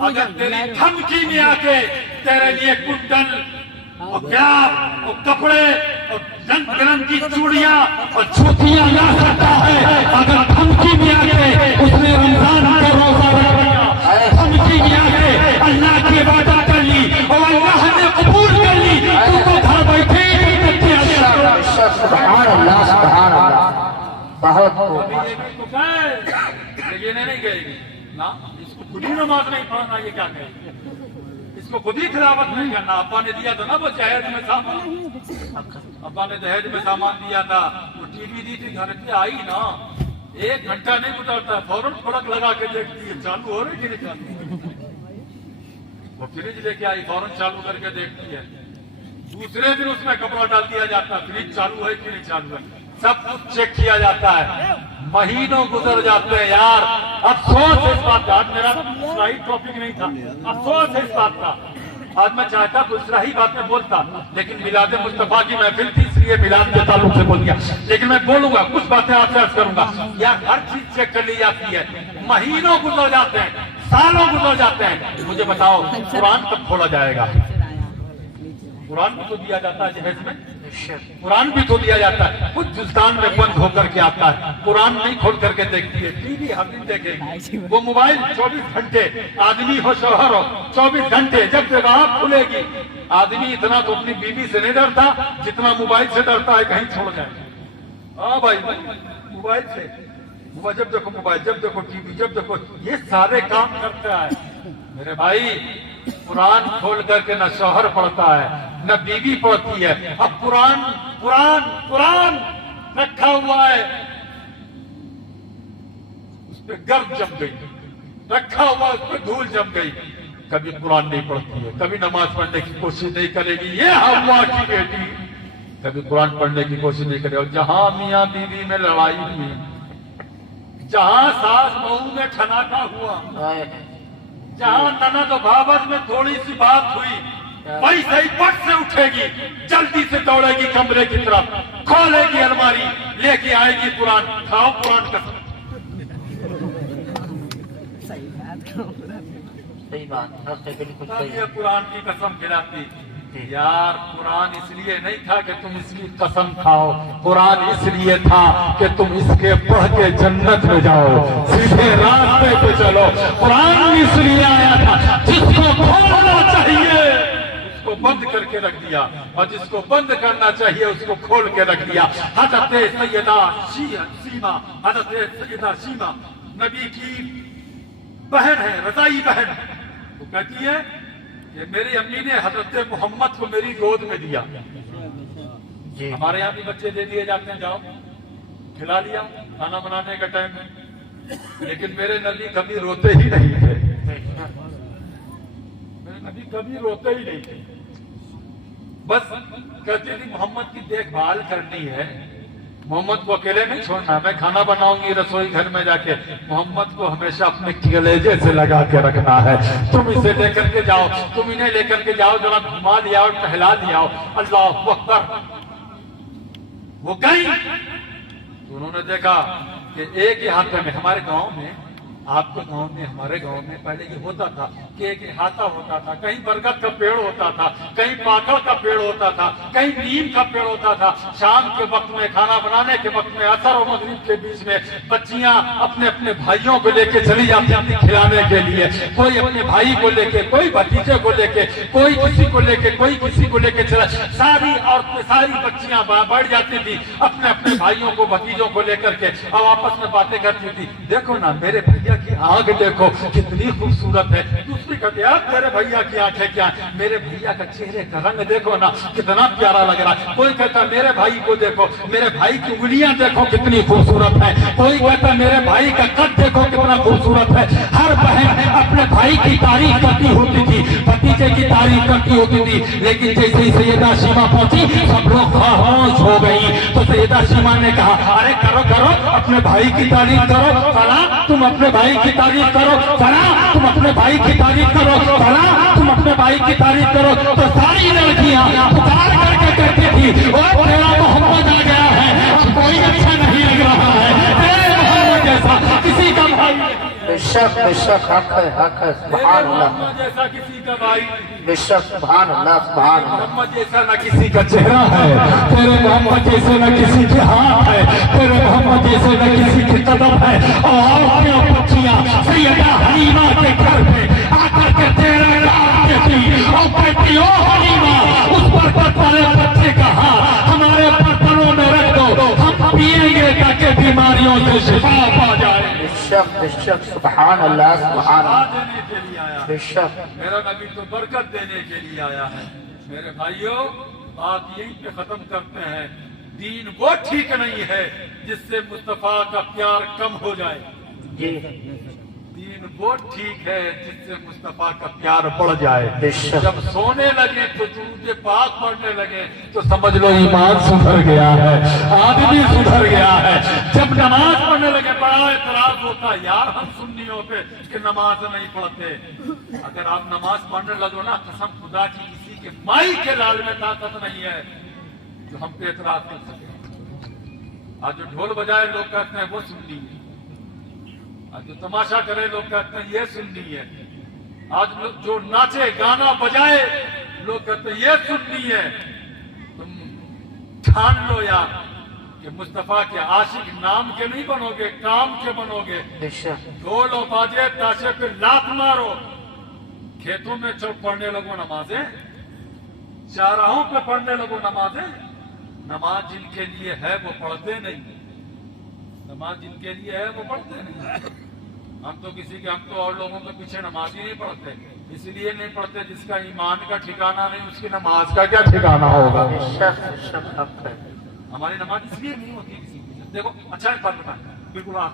اگر تیری دھمکی میں آ کے تیرے لیے کنڈل اور پیار اور کپڑے اور رنگ برنگ کی چوڑیاں اور جوتیاں لا سکتا ہے اگر دھمکی میں آ کے اس نے رمضان کا روزہ رکھ لیا دھمکی میں آ کے اللہ کی عبادت کر لی اور اللہ نے قبول کر لی تو گھر بیٹھے سبحان اللہ سبحان اللہ بہت یہ نہیں کہے گی نا اس کو خود ہی نماز نہیں پڑھنا یہ کیا کہے گی اس کو خود ہی تلاوت نہیں کرنا ابا نے دیا تھا نا وہ جہیز میں سامان ابا نے جہیز میں سامان دیا تھا وہ ٹی وی دی تھی گھر پہ آئی نا 1 گھنٹہ نہیں گزرتا فوراً پڑک لگا کے دیکھتی ہے چالو ہو رہی کہ نہیں چالو وہ فریج لے کے آئی فوراً چالو کر کے دیکھتی ہے دوسرے دن اس میں کپڑا ڈال دیا جاتا ہے فریج چالو ہے کہ نہیں چالو ہے سب کچھ چیک کیا جاتا ہے مہینوں گزر جاتے ہیں یار افسوس ہے اس بات کا آج میرا اسرائیل ٹاپک نہیں تھا افسوس ہے اس بات کا آج میں چاہتا دوسرا ہی بات میں بولتا لیکن میلاد مصطفیٰ کی محفل تھی اس لیے میلاد کے تعلق سے بول دیا لیکن میں بولوں گا کچھ باتیں آپ سے عرض کروں گا یار ہر چیز چیک کر لی جاتی ہے مہینوں گزر جاتے ہیں سالوں گزر جاتے ہیں مجھے بتاؤ قرآن کب کھولا جائے گا قرآن بھی تو دیا جاتا ہے جہیز میں قرآن بھی تو دیا جاتا ہے کچھ جلدان میں بند ہو کر کے آتا ہے قرآن نہیں کھول کر کے دیکھتی ہے ٹی وی ہم نہیں دیکھے گی وہ موبائل 24 گھنٹے آدمی ہو شوہر ہو 24 گھنٹے جب جگہ کھلے گی آدمی اتنا تو اپنی بیوی سے نہیں ڈرتا جتنا موبائل سے ڈرتا ہے کہیں چھوڑ جائے ہاں بھائی موبائل سے جب دیکھو موبائل جب دیکھو ٹی وی جب دیکھو یہ سارے کام کرتا ہے میرے بھائی قرآن کھول کر کے نہ شوہر پڑھتا ہے نہ بیوی پڑھتی ہے اب قرآن قرآن قرآن رکھا ہوا ہے اس پہ گرد جم گئی رکھا ہوا اس پہ دھول جم گئی کبھی قرآن نہیں پڑھتی ہے کبھی نماز پڑھنے کی کوشش نہیں کرے گی یہ ہوا کی بیٹی کبھی قرآن پڑھنے کی کوشش نہیں کرے اور جہاں میاں بیوی میں لڑائی ہوئی جہاں ساس بہو میں ٹھناٹا ہوا جہاں نند و بھابر میں تھوڑی سی بات ہوئی ویسے ہی پٹ سے اٹھے گی جلدی سے دوڑے گی کمرے کی طرف کھولے گی الماری لے کے آئے گی قرآن کھاؤ قرآن کا صحیح بات قرآن کی قسم کھلاتی یار قرآن اس لیے نہیں تھا کہ تم اس کی قسم کھاؤ قرآن اس لیے تھا کہ تم اس کے پڑھ کے جنت میں جاؤ سیدھے راستے پہ چلو قرآن اس لیے آیا تھا جس کو کھولنا چاہیے اس کو بند کر کے رکھ دیا اور جس کو بند کرنا چاہیے اس کو کھول کے رکھ دیا حضرت سیدہ سیما حضرت سیدہ سیما نبی کی بہن ہے رضائی بہن وہ کہتی ہے کہ میری امی نے حضرت محمد کو میری گود میں دیا. جی ہمارے یہاں بھی بچے دے دیے جاتے ہیں, جاؤ کھلا لیا کھانا بنانے کا ٹائم ہے, لیکن میرے نبی کبھی روتے ہی نہیں تھے. میرے نبی کبھی روتے ہی نہیں تھے. بس کہتے تھے محمد کی دیکھ بھال کرنی ہے, محمد کو اکیلے نہیں چھوڑنا, میں کھانا بناؤں گی رسوئی گھر میں جا کے, محمد کو ہمیشہ اپنے کلیجے سے لگا کے رکھنا ہے. تم اسے لے کر کے جاؤ, تم انہیں لے کر کے جاؤ, ذرا گھما لیا اور ٹہلا لیا. اللہ اکبر. وہ گئی تو انہوں نے دیکھا کہ ایک احاطے میں, ہمارے گاؤں میں, آپ کے گاؤں میں, ہمارے گاؤں میں پہلے یہ ہوتا تھا کہ ایک احاطہ ہوتا تھا, کہیں برگد کا پیڑ ہوتا تھا, کہیں پاکڑ کا پیڑ ہوتا تھا, کہیں نیم کا پیڑ ہوتا تھا. شام کے وقت میں, کھانا بنانے کے وقت میں, عصر اور مغرب کے بیچ میں بچیاں اپنے اپنے بھائیوں کو لے کے چلی جاتی تھی کھلانے کے لیے. کوئی اپنے بھائی کو لے کے, کوئی بھتیجے کو لے کے, کوئی کسی کو لے کے, کوئی کسی کو لے کے چلا. ساری عورتیں, ساری بچیاں بڑھ جاتی تھی اپنے اپنے بھائیوں کو, بھتیجوں کو لے کر کے, اور آپس میں باتیں کرتی تھی. دیکھو نا میرے بھیا کی آنکھ دیکھو کتنی خوبصورت ہے. دوسری کہتے ہیں میرے بھیا کی آنکھیں کیا, میرے بھیا کا چہرے کا رنگ دیکھو نا کتنا پیارا لگ رہا ہے. کوئی کہتا ہے میرے بھائی کو دیکھو, میرے بھائی کی انگلیاں دیکھو کتنی خوبصورت ہے. کوئی کہتا ہے میرے بھائی کا قد دیکھو کتنا خوبصورت ہے. ہر بہن اپنے بھائی کی تعریف کرتی ہوتی تھی, بھتیجے کی تعریف کرتی ہوتی تھی. لیکن جیسے ہی سیدہ شیما پہنچی سب لوگ خاموش ہو گئی. تو سیدہ شیما نے کہا ارے کرو کرو, اپنے بھائی کی تعریف کرو. فلاں تم اپنے بھائی کی تعریف کرو, فلاں تم اپنے بھائی کی تعریف کرو, فلاں تم اپنے بھائی کی تعریف کرو. تو ساری لڑکیاں پکار کر کے کہتی تھی وہ تیرا محمد آ گیا ہے, کوئی اچھا نہیں لگ رہا ہے, تیرے محمد جیسا کسی کا بھائی, بے شک حق ہے, حق ہے. سبحان اللہ, محمد جیسا کسی کا بھائی, بے شک. سبحان اللہ, سبحان اللہ. محمد جیسا نہ کسی کا چہرہ ہے, تیرے محمد جیسے نہ کسی کے ہاتھ ہے, تیرے محمد جیسے نہ کسی کے قدم ہے. اور بچیاں سیدہ حلیمہ کے گھر پہ آ کر کے تیرے نام کہتی اور کہتی او حلیمہ اس برتن والے بچے کا ہاتھ ہمارے برتنوں میں رکھ دو, ہم پیئیں گے تاکہ بیماریوں سے شفا پا جائے. بے شک, بے شک. سبحان اللہ, سبحان اللہ. دینے کے لیے آیا, بے شک. میرا نبی تو برکت دینے کے لیے آیا ہے. میرے بھائیوں آپ یہیں پہ ختم کرتے ہیں. دین وہ ٹھیک نہیں ہے جس سے مصطفیٰ کا پیار کم ہو جائے. جی دین وہ ٹھیک ہے جس سے مصطفیٰ کا پیار بڑھ جائے. بے شک. جب سونے لگے تو درود پاک پڑھنے لگے تو سمجھ لو ایمان سدھر گیا ہے, آدمی سدھر گیا ہے. جب نماز پڑھنے لگے بڑا اعتراض ہوتا یار ہم سنیوں پہ کہ نماز نہیں پڑھتے. اگر آپ نماز پڑھنے لگو نا, قسم خدا کی کسی کے مائی کے لال میں طاقت نہیں ہے جو ہم پہ اعتراض کر سکے. آج جو ڈھول بجائے لوگ کہتے ہیں وہ سننی ہے, آج جو تماشا کرے لوگ کہتے ہیں یہ سننی ہے, آج جو ناچے گانا بجائے لوگ کہتے ہیں یہ سننی ہے. تم ٹھان لو یار کہ مصطفیٰ کے عاشق نام کے نہیں بنو گے, کام کے بنو گے. بے شک. ڈھول و باجے تاشے پہ لات مارو, کھیتوں میں چل پڑھنے لگو نمازیں, چاراہوں پہ پڑھنے لگو نمازیں. نماز جن کے لیے ہے وہ پڑھتے نہیں, نماز جن کے لیے ہے وہ پڑھتے نہیں. ہم تو اور لوگوں کے پیچھے نماز ہی نہیں پڑھتے, اس لیے نہیں پڑھتے جس کا ایمان کا ٹھکانہ نہیں اس کی نماز کا کیا ٹھکانہ ہوگا. بے شک, بے شک. حق ہے. ہماری نماز اس لیے نہیں ہوتی کسی کی. دیکھو اچھا ایک بات بتائیں, بالکل آپ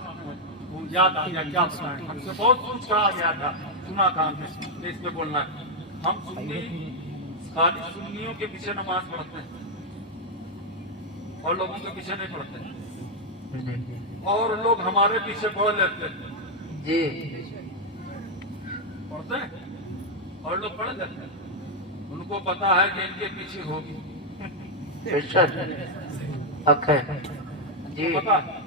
وہ یاد آ گیا کیا بتائیں, ہم سے بہت کچھ کہا گیا تھا, سنا تھا ہم نے, اس پہ بولنا ہے. ہم سنی خالی سنیوں کے پیچھے نماز پڑھتے ہیں اور لوگوں کے پیچھے نہیں پڑھتے, اور لوگ ہمارے پیچھے پڑھ لیتے ہیں. جی پڑھتے ہیں اور لوگ پڑھ لیتے ہیں, ان کو پتا ہے کہ ان کے پیچھے ہوگی. بے شک. حق ہے. جی پتا ہے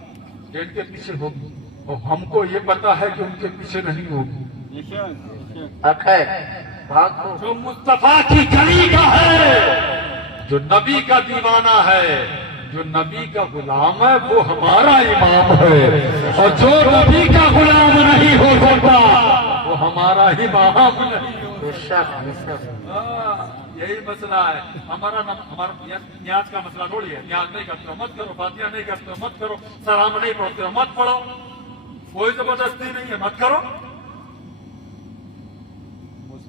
کہ ان کے پیچھے ہوگی, اور ہم کو یہ پتا ہے کہ ان کے پیچھے نہیں ہوگی. حق ہے. بھاگو. جو مصطفیٰ کی گلی کا ہے, جو نبی کا دیوانہ ہے, جو نبی کا غلام ہے وہ ہمارا امام ہے, اور جو نبی کا غلام نہیں ہو سکتا وہ ہمارا امام نہیں ہو بے شک, بے شک. یہی مسئلہ ہے ہمارا. نیاز کا مسئلہ تھوڑی ہے, نیاز نہیں کرتے ہو مت کرو, فاتحہ نہیں کرتے ہو مت کرو, سلام نہیں پڑھتے ہو مت پڑھو, کوئی زبردستی نہیں ہے مت کرو.